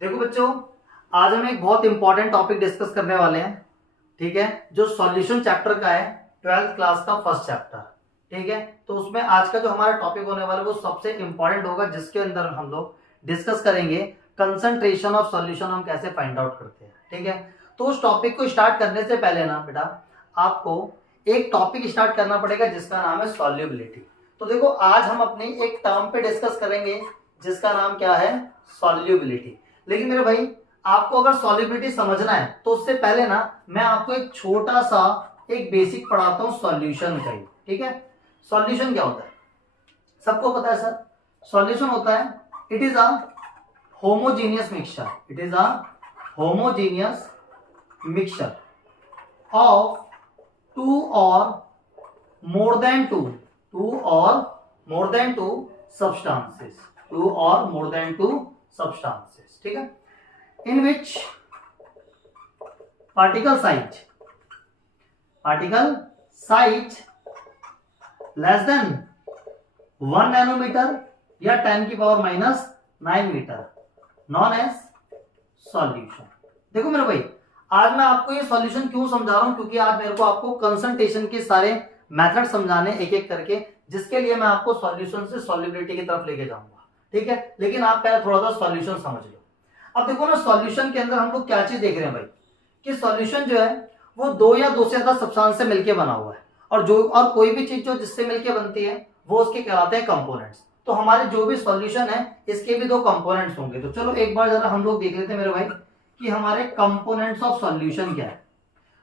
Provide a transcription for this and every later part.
देखो बच्चों, आज हम एक बहुत इंपॉर्टेंट टॉपिक डिस्कस करने वाले हैं। ठीक है, जो सॉल्यूशन चैप्टर का है, 12th क्लास का फर्स्ट चैप्टर। ठीक है, तो उसमें आज का जो हमारा टॉपिक होने वाला है वो सबसे इंपॉर्टेंट होगा, जिसके अंदर हम लोग डिस्कस करेंगे कंसंट्रेशन ऑफ सॉल्यूशन हम कैसे फाइंड आउट करते हैं। ठीक है, तो उस टॉपिक को स्टार्ट करने से पहले ना बेटा, आपको एक टॉपिक स्टार्ट करना पड़ेगा जिसका नाम है सॉल्युबिलिटी। तो देखो, आज हम अपनी एक टर्म पे डिस्कस करेंगे जिसका नाम क्या है, सॉल्युबिलिटी। लेकिन मेरे भाई, आपको अगर सॉल्युबिलिटी समझना है तो उससे पहले ना मैं आपको एक छोटा सा एक बेसिक पढ़ाता हूं सॉल्यूशन का ही। ठीक है, सॉल्यूशन क्या होता है सबको पता है सर। सॉल्यूशन होता है, it is a homogeneous mixture, it is a homogeneous mixture of two or more than two substances, two or more than two substances। ठीक है, in which particle size less than 1 nanometre या 10 की power -9 metre known as solution. देखो मेरे भाई, आज मैं आपको ये सॉल्यूशन क्यों समझा रहा हूं, क्योंकि आज मेरे को आपको कंसंट्रेशन के सारे मेथड समझाने एक एक करके, जिसके लिए मैं आपको सॉल्यूशन से सॉल्युबिलिटी की तरफ लेके जाऊंगा। ठीक है, लेकिन आप पहले थोड़ा सा सॉल्यूशन समझ लो। अब देखो ना, सॉल्यूशन के अंदर हम लोग क्या चीज देख रहे हैं भाई, कि सॉल्यूशन जो है वो दो या दो से ज्यादा सब्सटेंस से मिलकर बना हुआ है, और कोई भी चीज जो जिससे मिलकर बनती है वो उसके कहलाते हैं कंपोनेंट्स। तो हमारे जो भी सॉल्यूशन है इसके भी दो कंपोनेंट्स होंगे। तो चलो एक बार जरा हम लोग देख लेते हैं मेरे भाई कि हमारे कंपोनेंट्स ऑफ सॉल्यूशन क्या है।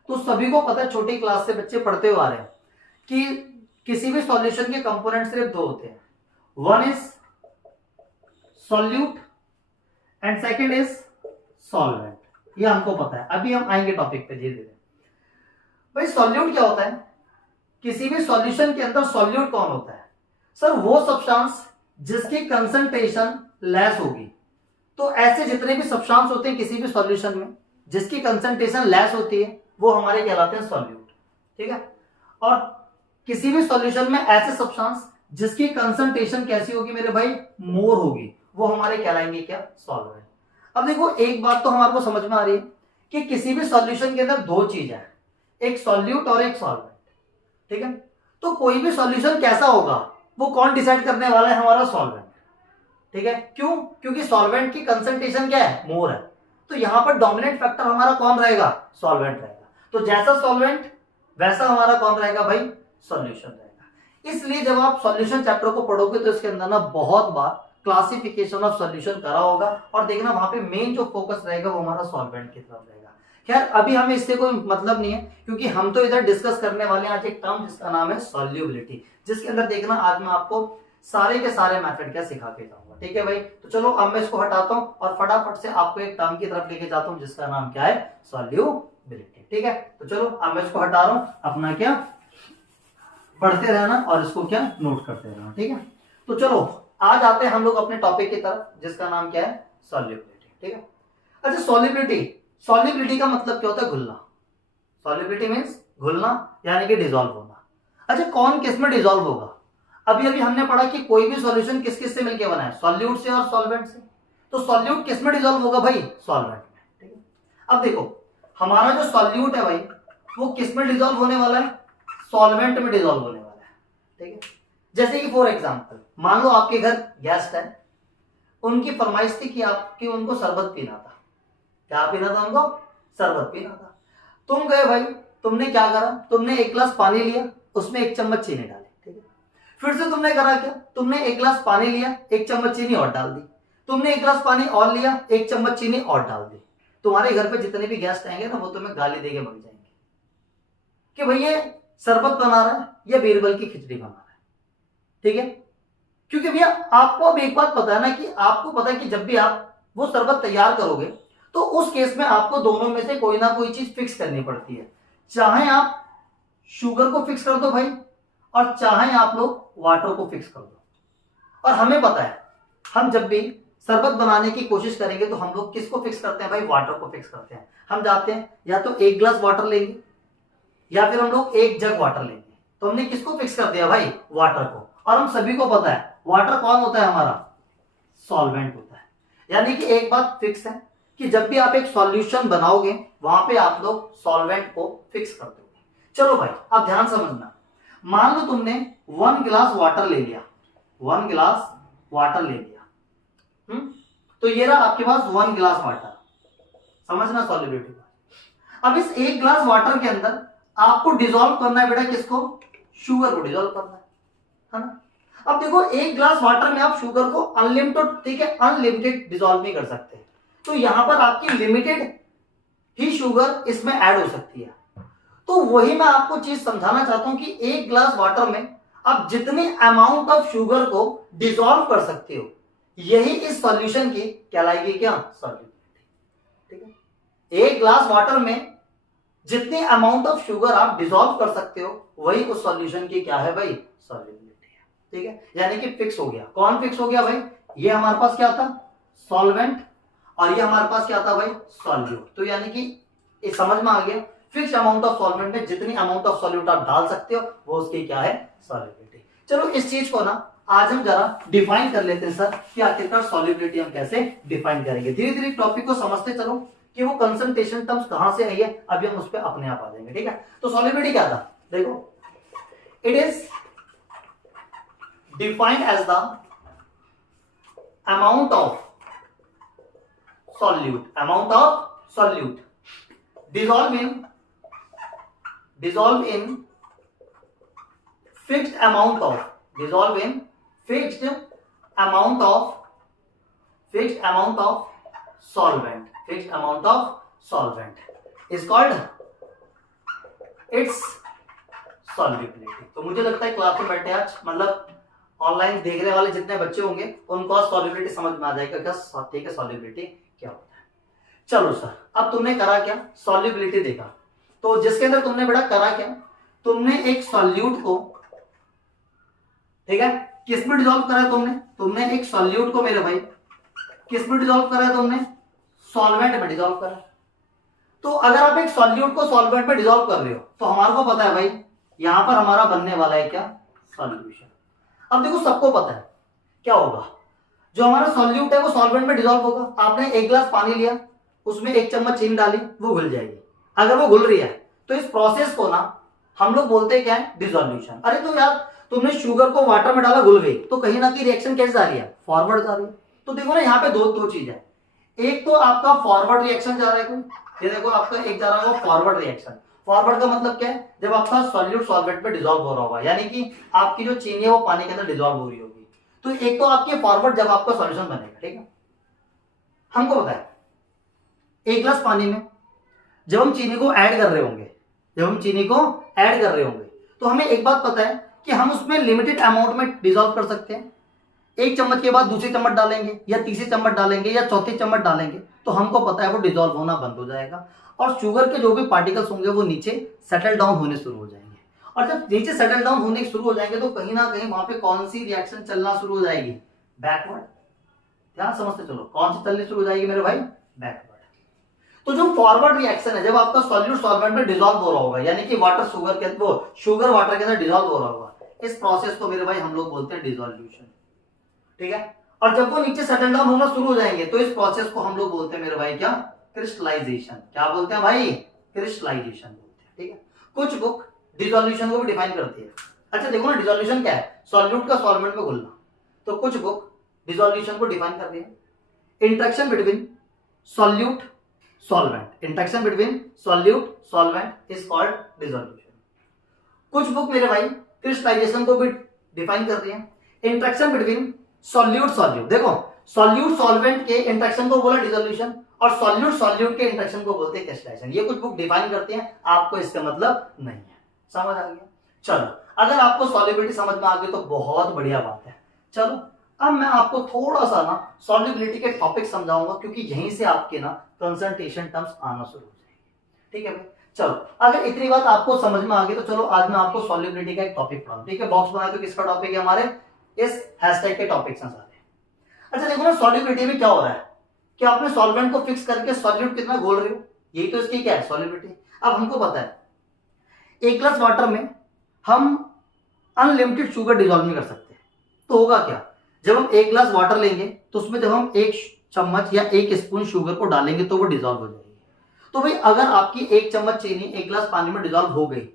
तो सभी को पता है, छोटी क्लास से बच्चे पढ़ते हुए आ रहे हैं कि किसी भी सॉल्यूशन के कंपोनेंट सिर्फ दो होते हैं, one is solute and second is solvent. ये हमको पता है, अभी हम आएंगे टॉपिक पे धीरे धीरे। भाई सॉल्यूट क्या होता है, किसी भी सॉल्यूशन के अंदर सॉल्यूट कौन होता है सर, वो सब्सटेंस जिसकी कंसंट्रेशन लेस होगी। तो ऐसे जितने भी सब्सटेंस होते हैं किसी भी सॉल्यूशन में जिसकी कंसंट्रेशन लेस होती है वो हमारे कहलाते हैं सॉल्यूट। ठीक है, और किसी भी सॉल्यूशन में ऐसे सब्सटेंस जिसकी कंसंट्रेशन कैसी होगी मेरे भाई, मोर होगी, वो हमारे कहलाएंगे क्या, सॉल्वेंट। अब देखो, एक बात तो हमारे को समझ में आ रही है कि किसी भी सॉल्यूशन के अंदर दो चीज है, एक सॉल्यूट और एक सॉल्वेंट। ठीक है, तो कोई भी सॉल्यूशन कैसा होगा वो कौन डिसाइड करने वाला है, हमारा सॉल्वेंट। ठीक है, क्यों, क्योंकि सॉल्वेंट की कंसंट्रेशन क्या है, मोर है। तो यहां पर डोमिनेंट फैक्टर हमारा कौन रहेगा, सॉल्वेंट रहेगा। तो जैसा सॉल्वेंट वैसा हमारा कौन रहेगा भाई, सॉल्यूशन रहेगा। इसलिए जब आप सॉल्यूशन चैप्टर को पढ़ोगे तो इसके अंदर ना बहुत बार क्लासिफिकेशन ऑफ सॉल्यूशन करा होगा, और देखना वहां पे मेन जो फोकस रहेगा वो हमारा सॉल्वेंट की तरफ रहेगा। खैर अभी हमें इससे कोई मतलब नहीं है, क्योंकि हम तो इधर डिस्कस करने वाले हैं आज एक टर्म जिसका नाम है सॉल्युबिलिटी, जिसके अंदर देखना आज मैं आपको सारे के सारे मेथड क्या सिखा के जाऊंगा। ठीक है भाई, तो चलो अब मैं इसको हटाता हूं और फटाफट से आपको एक टर्म की तरफ लेके जाता हूं जिसका नाम क्या है, सॉल्युबिलिटी। ठीक है, तो चलो अब मैं इसको हटा रहा हूं, अपना क्या पढ़ते रहना और इसको क्या नोट करते रहना। ठीक है, तो चलो आज आते हैं हम लोग अपने टॉपिक की तरफ जिसका नाम क्या है, सॉल्युबिलिटी। ठीक है, अच्छा सॉल्युबिलिटी का मतलब क्या होता है, घुलना। सॉल्युबिलिटी मींस घुलना, यानी कि डिसॉल्व होना। अच्छा, कौन किस में डिसॉल्व होगा, अभी अभी हमने पढ़ा कि कोई भी सॉल्यूशन किस किस से मिलकर बना है, सॉल्यूट से और सॉल्वेंट से। तो सॉल्यूट किस में डिसॉल्व होगा भाई, सॉल्वेंट में। ठीक है, अब देखो हमारा जो सॉल्यूट है भाई वो किस में डिसॉल्व होने वाला है, सॉल्वेंट में डिसॉल्व होने वाला है। ठीक है, जैसे कि फॉर एग्जांपल मान लो आपके घर गेस्ट है, उनकी फरमाइश थी कि उनको शरबत पीना था। क्या पीना था उनको, शरबत पीना था। तुम गए भाई, तुमने क्या करा, तुमने एक गिलास पानी लिया, उसमें 1 चम्मच चीनी डाली। ठीक है, फिर से तुमने करा क्या, तुमने 1 गिलास पानी लिया, 1 चम्मच चीनी और डाल दी। तुमने 1 गिलास पानी और लिया, 1 चम्मच चीनी और डाल दी। तुम्हारे घर पे जितने भी गेस्ट आएंगे ना वो तुम्हें गाली देके भाग जाएंगे कि भाई ये शरबत बना रहा है या बीरबल की खिचड़ी बना रहा है। ठीक है, क्योंकि भैया आपको अब एक बात पता है ना, कि आपको पता है कि जब भी आप वो शरबत तैयार करोगे तो उस केस में आपको दोनों में से कोई ना कोई चीज फिक्स करनी पड़ती है। चाहे आप शुगर को फिक्स कर दो भाई, और चाहे आप लोग वाटर को फिक्स कर दो। और हमें पता है हम जब भी शरबत बनाने की कोशिश करेंगे तो हम लोग किसको फिक्स करते हैं भाई, वाटर को फिक्स करते हैं। हम जाते हैं या तो 1 गिलास वाटर लेंगे या फिर हम लोग 1 जग वाटर लेंगे। तो हमने किसको फिक्स कर दिया भाई, वाटर को। और हम सभी को पता है वाटर कौन होता है हमारा, सॉल्वेंट होता है। यानी कि एक बात फिक्स है कि जब भी आप एक सॉल्यूशन बनाओगे वहां पे आप लोग सॉल्वेंट को फिक्स कर दोगे। चलो भाई अब ध्यान समझना, मान लो तुमने 1 गिलास वाटर ले लिया, 1 गिलास वाटर ले लिया, तो ये रहा आपके पास 1 गिलास वाटर। समझना सॉल्युबिलिटी। अब इस 1 गिलास वाटर के अंदर आपको डिसॉल्व करना है बेटा किसको, शुगर को डिसॉल्व करना है ना। अब देखो 1 गिलास वाटर में आप शुगर को अनलिमिटेड, ठीक है, अनलिमिटेड डिसॉल्व नहीं कर सकते, तो यहां पर आपकी लिमिटेड ही शुगर इसमें ऐड हो सकती है। तो वही मैं आपको चीज समझाना चाहता हूं कि 1 गिलास वाटर में आप जितनी अमाउंट ऑफ शुगर को डिसॉल्व कर सकते हो, यही इस सॉल्यूशन की कहलाएगी क्या, सॉल्युबिलिटी। ठीक है, 1 गिलास वाटर में जितनी अमाउंट ऑफ शुगर आप डिसॉल्व कर सकते हो वही उस सॉल्यूशन की क्या है भाई, सॉल्युबिलिटी है। ठीक है, यानी कि फिक्स हो गया। कौन फिक्स हो गया भाई, ये हमारे पास क्या था, सॉल्वेंट, और ये हमारे पास क्या था भाई, सॉल्यूट। तो यानी कि ये समझ में आ गया, फिक्स अमाउंट ऑफ सॉल्वेंट में जितनी अमाउंट ऑफ सॉल्यूट आप डाल सकते हो वो उसकी क्या है, सॉल्युबिलिटी। चलो इस चीज को ना आज हम जरा डिफाइन कर लेते हैं सर कि आखिरकार सॉल्युबिलिटी हम कैसे डिफाइन करेंगे। धीरे धीरे टॉपिक को समझते चलो कि वो कंसंट्रेशन टर्म्स कहां से आई है, अभी हम उस पर अपने आप आ जाएंगे। ठीक है, तो सॉल्युबिलिटी क्या था, देखो it is defined as the amount of solute, amount of solute dissolve in fixed amount of, dissolve in fixed amount of solvent, fixed amount of solvent is called its solubility। तो मुझे लगता है class में बैठे आज मतलब online देखने वाले जितने बच्चे होंगे उनको सॉल्युबिलिटी समझ में आ जाएगा क्या, ठीक है, सॉल्युबिलिटी क्या होता है। चलो सर अब तुमने करा क्या, सॉल्युबिलिटी देखा, तो जिसके अंदर तुमने बेटा करा क्या, तुमने एक सॉल्यूट को, ठीक है, किस में डिसॉल्व करा है तुमने एक सॉल्यूट को मेरे भाई किस में डिसॉल्व करा है तुमने, सॉल्वेंट में डिसॉल्व करा। तो अगर आप एक सॉल्यूट को सॉल्वेंट में डिसॉल्व कर रहे हो तो हमारे को पता है भाई यहां पर हमारा बनने वाला है क्या, सॉल्यूशन। अब देखो सबको पता है क्या होगा, जो हमारा सॉल्यूट है वो सॉल्वेंट में डिसॉल्व होगा। आपने 1 गिलास पानी लिया, उसमें 1 चम्मच चीनी डाली, वो घुल जाएगी। अगर वो घुल रही है तो इस प्रोसेस को ना हम लोग बोलते हैं क्या है, डिसोल्यूशन। अरे तो यार तुमने शुगर को वाटर में डाला, घुल गई, तो कहीं ना कहीं रिएक्शन कैसे जा रही है, फॉरवर्ड जा रही है। तो देखो ना यहाँ पे दो चीज है, एक तो आपका फॉरवर्ड रिएक्शन जा रहा है कोई, ये देखो आपका एक जा रहा है फॉरवर्ड रिएक्शन। फॉरवर्ड का मतलब क्या है, जब आपका सॉल्यूट सॉल्वेंट में डिसॉल्व हो रहा होगा, यानी कि आपकी जो चीनी है वो पानी के अंदर डिसॉल्व हो रही होगी। तो एक तो आपकी फॉरवर्ड जब आपका सॉल्यूशन बनेगा, ठीक है, हमको पता है 1 गिलास पानी में जब हम चीनी को ऐड कर रहे होंगे, तो हमें एक बात पता है कि हम उसमें लिमिटेड अमाउंट में डिसॉल्व कर सकते हैं। 1 चम्मच के बाद दूसरी चम्मच डालेंगे या तीसरी चम्मच डालेंगे या चौथी चम्मच डालेंगे तो हमको पता है वो डिसॉल्व होना बंद हो जाएगा और शुगर के जो भी पार्टिकल्स होंगे वो नीचे सेटल डाउन होने शुरू हो जाएंगे। और जब नीचे सेटल डाउन होने शुरू हो जाएंगे तो कहीं ना कहीं वहां पे कौन सी रिएक्शन चलना शुरू हो जाएगी, बैकवर्ड। ध्यान समझते चलो, कौन सी चलनी शुरू हो जाएगी मेरे भाई, बैकवर्ड। तो जो फॉरवर्ड रिएक्शन है, जब आपका सॉल्यूट सॉल्वेंट में डिसॉल्व हो रहा होगा, यानी कि वाटर शुगर के वो शुगर वाटर के अंदर डिसॉल्व हो रहा होगा, इस प्रोसेस को मेरे भाई हम लोग बोलते हैं डिसोल्यूशन। ठीक है, और जब वो नीचे सेटल डाउन होना शुरू हो जाएंगे तो इस प्रोसेस को हम लोग बोलते हैं मेरे भाई क्या, क्रिस्टलाइजेशन। क्या बोलते हैं भाई, क्रिस्टलाइजेशन बोलते हैं। ठीक है, कुछ बुक डिसोल्यूशन को भी डिफाइन करती है। अच्छा देखो ना, डिसोल्यूशन क्या है, सॉल्यूट का सॉल्वेंट में घुलना। तो कुछ बुक डिसोल्यूशन को डिफाइन कर रही है, interaction between solute solvent, interaction between solute solvent is called dissolution. कुछ बुक मेरे भाई क्रिस्टलाइजेशन को भी डिफाइन कर रही है, इंटरेक्शन बिटवीन सॉल्यूट सॉल्यूट। देखो सॉल्यूट सॉल्वेंट के इंटरेक्शन को बोला डिसोल्यूशन और सॉल्यूट सॉल्यूट के इंटरेक्शन को बोलते हैं क्रिस्टलाइजेशन। ये कुछ बुक डिफाइन करते हैं, आपको इसका मतलब नहीं है। समझ आ गया? चलो अगर आपको सॉल्युबिलिटी समझ में आ गई तो बहुत बढ़िया बात है। चलो अब मैं आपको थोड़ा सा ना सॉल्युबिलिटी के टॉपिक समझाऊंगा, क्योंकि यहीं से आपके ना कंसंट्रेशन टर्म्स आना शुरू हो जाएंगे। ठीक है भाई, चलो अगर इतनी बात आपको समझ में आ गई तो चलो आज मैं आपको सॉल्युबिलिटी का एक टॉपिक पढ़ाऊं। ठीक है, बॉक्स बनाए तो किसका टॉपिक है, हमारे इस हैशटैग के टॉपिक से सारे। अच्छा देखो ना, सॉल्युबिलिटी में क्या हो रहा है कि आपने सॉल्वेंट को फिक्स करके सॉल्यूट कितना घोल रहे हो, यही तो इसकी क्या है, सॉल्युबिलिटी। अब हमको पता है 1 ग्लास वाटर में हम अनलिमिटेड शुगर डिसॉल्व नहीं कर सकते, तो होगा क्या, जब हम 1 ग्लास वाटर लेंगे तो उसमें जब हम 1 चम्मच या 1 स्पून शुगर को डालेंगे तो वो डिजॉल्व हो जाएगी। तो भाई अगर आपकी 1 चम्मच चीनी 1 गिलास पानी में डिजॉल्व हो गई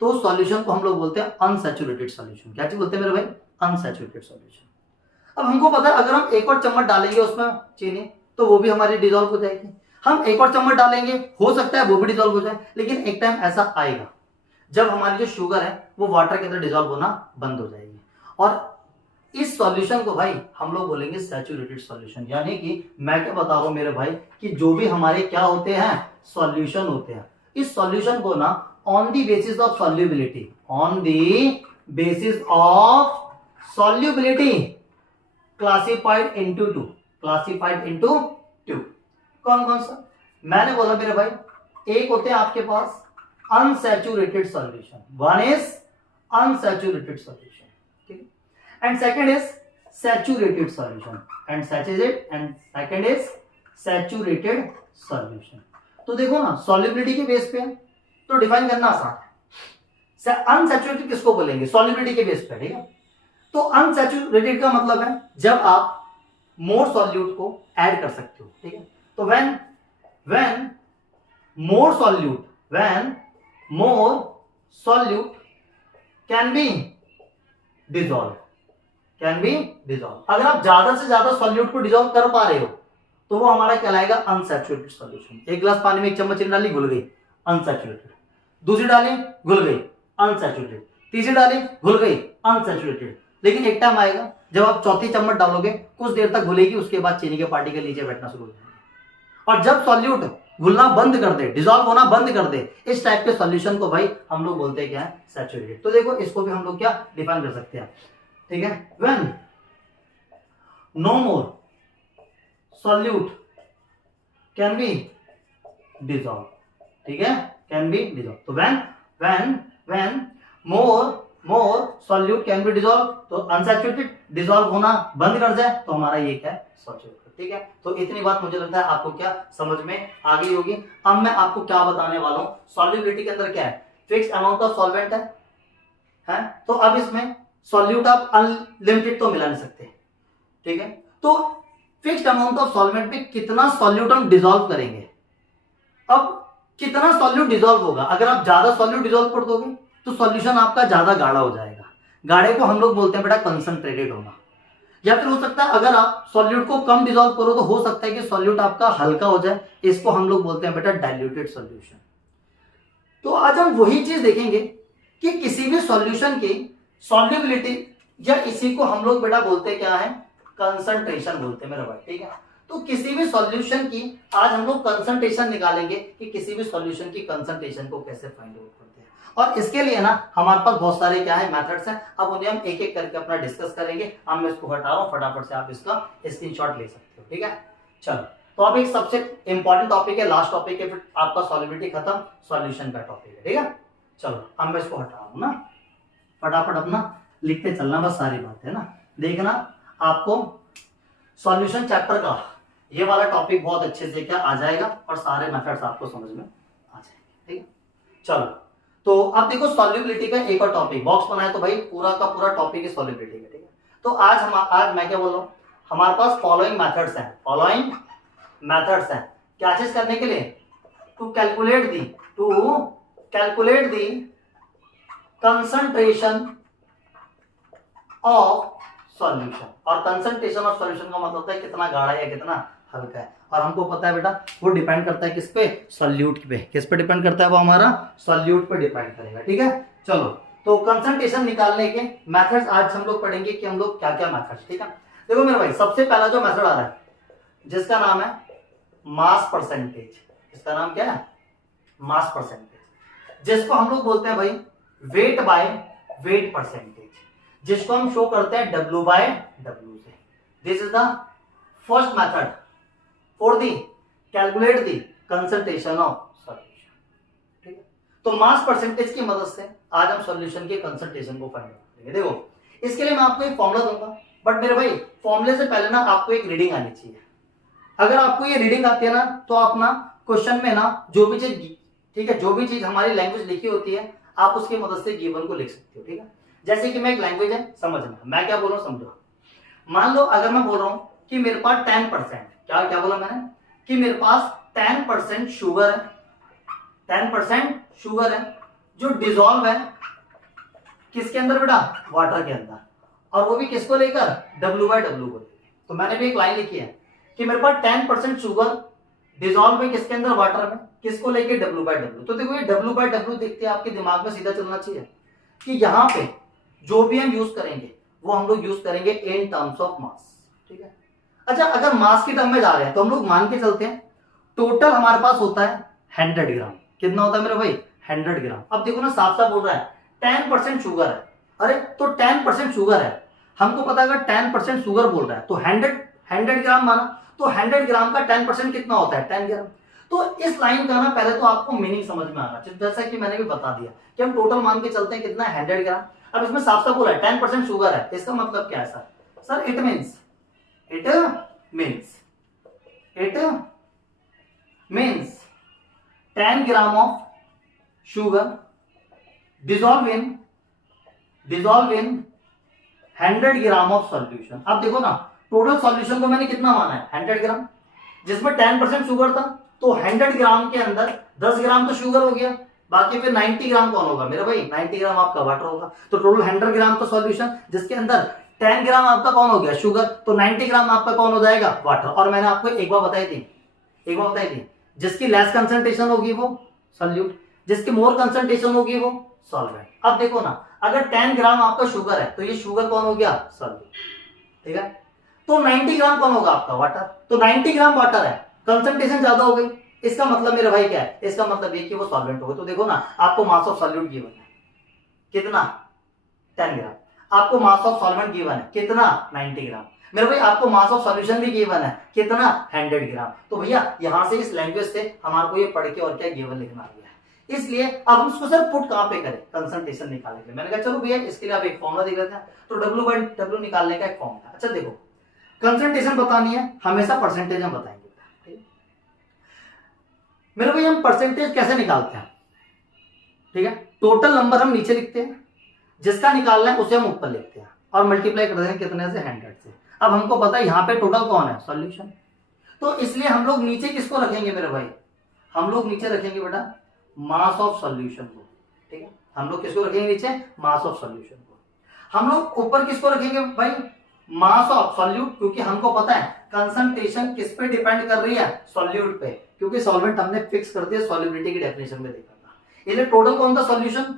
तो उस सॉल्यूशन को हम लोग बोलते हैं अनसैचुरेटेड सॉल्यूशन। क्या चीज बोलते हैं मेरे भाई? Unsaturated solution. अब हमको पता है अगर हम 1 और चम्मच डालेंगे उसमें चीनी तो वो भी हमारी डिजॉल्व हो जाएगी। हम 1 और चम्मच डालेंगे, हो सकता है वो भी डिजॉल्व हो जाए, लेकिन एक टाइम ऐसा आएगा जब हमारी जो शुगर है वो वाटर के अंदर डिजॉल्व होना बंद हो जाएगी। और इस सॉल्यूशन को भाई हम लोग बोलेंगे सैचुरेटेड सॉल्यूशन। यानी कि मैं क्या बता रहा हूं मेरे भाई कि जो भी हमारे क्या होते हैं, सॉल्यूशन होते हैं, इस सॉल्यूशन को ना on the basis of solubility, on the basis of solubility classified into two, classified into two. कौन कौन सा? मैंने बोला मेरे भाई, एक होते हैं आपके पास unsaturated solution, one is unsaturated solution, ठीक है, and second is saturated solution, and second is saturated solution. तो देखो ना, सॉल्युबिलिटी के बेस पे तो डिफाइन करना आसान है। अनसैचुरेटेड किसको बोलेंगे? सॉल्युबिलिटी के बेस पे, ठीक है। तो अनसैचुरेटेड का मतलब है जब आप मोर सॉल्यूट को ऐड कर सकते हो, ठीक है। तो when more solute can be dissolved, अगर आप ज्यादा से ज्यादा सॉल्यूट को डिजॉल्व कर पा रहे हो तो वो हमारा कहलाएगा अनसैचुरेटेड सॉल्यूशन। 1 गिलास पानी में 1 चम्मच चीनी डाली, घुल गई, अनसैचुरेटेड। दूसरी डाली, घुल गई, अनसैचुरेटेड। तीसरी डाली, घुल गई, अनसैचुरेटेड। लेकिन एक टाइम आएगा जब आप चौथी चम्मच डालोगे, कुछ देर तक घुलेगी, उसके बाद चीनी के पार्टिकल नीचे बैठना शुरू हो जाएंगे। और जब सॉल्यूट घुलना बंद कर दे, डिजॉल्व होना बंद कर दे, इस टाइप के सॉल्यूशन को भाई हम लोग बोलते हैं क्या है? सैचुरेटेड। तो देखो इसको भी हम लोग क्या डिफाइन कर सकते हैं, ठीक है। When no more solute can be dissolve, ठीक है, कैन बी डिजॉल्व। तो when more solute can be dissolve, तो अनसैचुरेटेड डिजॉल्व होना बंद कर जाए तो हमारा ये क्या है? सैचुरेटेड, ठीक है। तो इतनी बात मुझे लगता है आपको क्या समझ में आ गई होगी। अब मैं आपको क्या बताने वाला हूं, सॉल्युबिलिटी के अंदर क्या है? फिक्स्ड अमाउंट ऑफ सॉल्वेंट है। तो अब इसमें सॉल्यूट आप अनलिमिटेड तो मिला नहीं सकते, ठीक है। तो फिक्स्ड अमाउंट ऑफ सॉल्वेंट में कितना सॉल्यूट हम डिजॉल्व करेंगे। अब कितना सॉल्यूट डिजॉल्व होगा, अगर आप ज्यादा सॉल्यूट डिजॉल्व कर दोगे तो सॉल्यूशन आपका ज्यादा गाढ़ा हो जाएगा। गाढ़े को हम लोग बोलते हैं बेटा कंसंट्रेटेड होना। या फिर हो सकता है अगर आप सॉल्यूट को कम डिजॉल्व करो तो हो सकता है कि सॉल्यूट आपका हल्का हो जाए, इसको हम लोग बोलते हैं बेटा डाइल्यूटेड सॉल्यूशन। तो आज हम वही चीज देखेंगे कि किसी भी सॉल्यूशन की सॉल्युबिलिटी, या इसी को हम लोग बेटा बोलते क्या है? कंसंट्रेशन बोलते हैं मेरा भाई, ठीक है। तो किसी भी सॉल्यूशन की आज हम लोग कंसंट्रेशन निकालेंगे कि किसी भी सॉल्यूशन की कंसंट्रेशन को कैसे फाइंड आउट करते हैं। और इसके लिए ना हमारे पास बहुत सारे क्या है? मेथड्स हैं। अब उन्हें हम एक एक करके अपना डिस्कस करेंगे। अब मैं इसको हटा रहा हूं, फटाफट से आप इसका स्क्रीनशॉट ले सकते हो, ठीक है। चलो, तो अब एक सबसे इंपॉर्टेंट टॉपिक है, लास्ट टॉपिक है, फिर आपका सॉल्युबिलिटी खत्म, सॉल्यूशन का टॉपिक है, ठीक है। चलो अब मैं इसको हटा रहा हूं ना, फटाफट अपना लिखते चलना, बस सारी बात है ना। देखना आपको सॉल्यूशन चैप्टर का ये वाला टॉपिक बहुत अच्छे से क्या आ जाएगा और सारे मेथड्स आपको समझ में आ जाएंगे, ठीक है। चलो, तो अब देखो सॉल्युबिलिटी का एक और टॉपिक बॉक्स बनाए तो भाई पूरा का पूरा टॉपिक है सॉल्युबिलिटी का, ठीक है। तो आज मैं क्या बोल रहा हूं, हमारे पास फॉलोइंग मेथड्स हैं, क्या चीज करने के लिए? To calculate the concentration of solution. और कंसंट्रेशन ऑफ सॉल्यूशन का मतलब होता है कितना गाढ़ा है या कितना हल्का है। और हमको पता है बेटा वो डिपेंड करता है किस पे? सॉल्यूट पे। किस पे डिपेंड करता है? वो हमारा सॉल्यूट पे डिपेंड करेगा, ठीक है। चलो, तो कंसंट्रेशन निकालने के मेथड्स आज हम लोग पढ़ेंगे कि हम लोग क्या क्या मेथड्स, ठीक है। देखो मेरे भाई, सबसे पहला जो मेथड आ रहा है जिसका नाम है मास परसेंटेज। इसका नाम क्या है? मास परसेंटेज, जिसको हम लोग बोलते हैं भाई वेट बाय वेट परसेंटेज, जिसको हम शो करते हैं W by W से। This is the first method for the calculate the concentration of solution, ठीक है। तो मास परसेंटेज की मदद से आज हम सॉल्यूशन के कंसंट्रेशन को फाइंड करेंगे। देखो, इसके लिए मैं आपको एक फॉर्मूला दूंगा, बट मेरे भाई फॉर्मूले से पहले ना आपको एक रीडिंग आनी चाहिए। अगर आपको ये रीडिंग आती है ना तो आप ना क्वेश्चन में ना जो भी चीज, ठीक है, जो भी चीज हमारी लैंग्वेज लिखी होती है आप उसकी मदद से गिवन को लिख सकते हो, ठीक है। जैसे कि मैं एक लैंग्वेज है, समझना मैं क्या बोल रहा हूं, समझो। मान लो अगर मैं बोल रहा हूं कि मेरे पास 10%, क्या क्या बोला मैंने कि मेरे पास 10% शुगर है, 10% शुगर है जो डिसॉल्व है किसके अंदर बेटा, वाटर के अंदर, और वो भी किसको लेकर, W/W को लेकर। तो मैंने भी एक लाइन लिखी है कि मेरे पास 10% शुगर डिसॉल्व है किसके अंदर, वाटर में, किसको लेके, W/W। तो देखो ये W/W देखते हैं आपके दिमाग में सीधा चलना चाहिए कि यहाँ पे जो भी हम यूज करेंगे वो हम लोग यूज करेंगे इन टर्म्स ऑफ मास, ठीक है। अच्छा, अगर मास की टर्म में जा रहे हैं तो हम लोग मान के चलते हैं टोटल हमारे पास होता है 100 ग्राम। कितना होता है मेरे भाई, 100 ग्राम। अब देखो ना, साफ साफ बोल रहा है 10% शुगर है। अरे तो 10% शुगर है, हमको पता है अगर 10% शुगर बोल रहा है तो 100 ग्राम माना, तो 100 ग्राम का 10% कितना होता है, 10 ग्राम। तो इस लाइन का ना पहले तो आपको मीनिंग समझ में आना चाहिए, जैसा कि मैंने भी बता दिया कि हम टोटल मान के चलते हैं कितना है, 100 ग्राम। अब इसमें साफ साफ बोला है 10% शुगर है, इसका मतलब क्या है sir? Sir it means 10 gram of sugar dissolve in 100 gram of solution. अब देखो ना, टोटल सॉल्यूशन को मैंने कितना माना है, 100 ग्राम, जिसमें 10% शुगर था, तो 100 ग्राम के अंदर 10 ग्राम तो शुगर हो गया, बाकी फिर 90 ग्राम कौन होगा मेरा भाई, 90 ग्राम आपका वाटर होगा। तो टोटल 100 ग्राम तो सॉल्यूशन, जिसके अंदर 10 ग्राम आपका कौन हो गया, शुगर, तो 90 ग्राम आपका कौन हो जाएगा, वाटर। और मैंने आपको एक बार बताई थी जिसकी लेस कंसंट्रेशन होगी वो सॉल्यूट, जिसकी मोर कंसंट्रेशन होगी वो सॉल्वेंट। अब देखो ना, अगर 10 ग्राम आपका शुगर है तो ये शुगर कौन हो गया, सॉल्यूट, ठीक है। तो 90 ग्राम कौन होगा आपका, वाटर। तो 90 ग्राम वाटर है, कंसंट्रेशन ज्यादा हो गई, इसका मतलब मेरे भाई क्या है, इसका मतलब ये कि वो सॉल्वेंट होगा। तो देखो ना, आपको मास ऑफ सॉल्यूट गिवन है कितना, 10 ग्राम। आपको मास ऑफ सॉल्वेंट गिवन है कितना, 90 ग्राम। मेरे भाई आपको मास ऑफ सॉल्यूशन भी गिवन है कितना, 100 ग्राम। तो भैया यहां से इस लैंग्वेज से हमारे को ये पढ़ के और क्या गिवन लिखना आ गया है। इसलिए अब हम उसको सर पुट कहां पे करें, कंसंट्रेशन निकालने के लिए। मैंने कहा चलो भैया इसके लिए आप एक फॉर्मूला देख लेते हैं। तो W/W निकालने का एक फॉर्मूला। अच्छा देखो, कंसंट्रेशन बतानी है, हमेशा परसेंटेज हम बताएंगे। मेरे भाई हम परसेंटेज कैसे निकालते हैं, ठीक है। टोटल नंबर हम नीचे लिखते हैं, जिसका निकालना है उसे हम ऊपर लिखते हैं और मल्टीप्लाई कर देते हैं कितने से, 100 से। अब हमको पता है यहाँ पे टोटल कौन है, सॉल्यूशन। तो इसलिए हम लोग नीचे किसको रखेंगे मेरे भाई, हम लोग नीचे रखेंगे बेटा मास ऑफ सॉल्यूशन को, ठीक है। हम लोग किसको रखेंगे नीचे, मास ऑफ सॉल्यूशन को। हम लोग ऊपर किसको रखेंगे भाई, मास ऑफ सॉल्यूट, क्योंकि हमको पता है कंसंट्रेशन किस पे डिपेंड कर रही है, सॉल्यूट पे, क्योंकि सॉल्वेंट हमने फिक्स कर दिया सॉल्युबिलिटी की डेफिनेशन में देखा था। इसलिए टोटल कौन था, सॉल्यूशन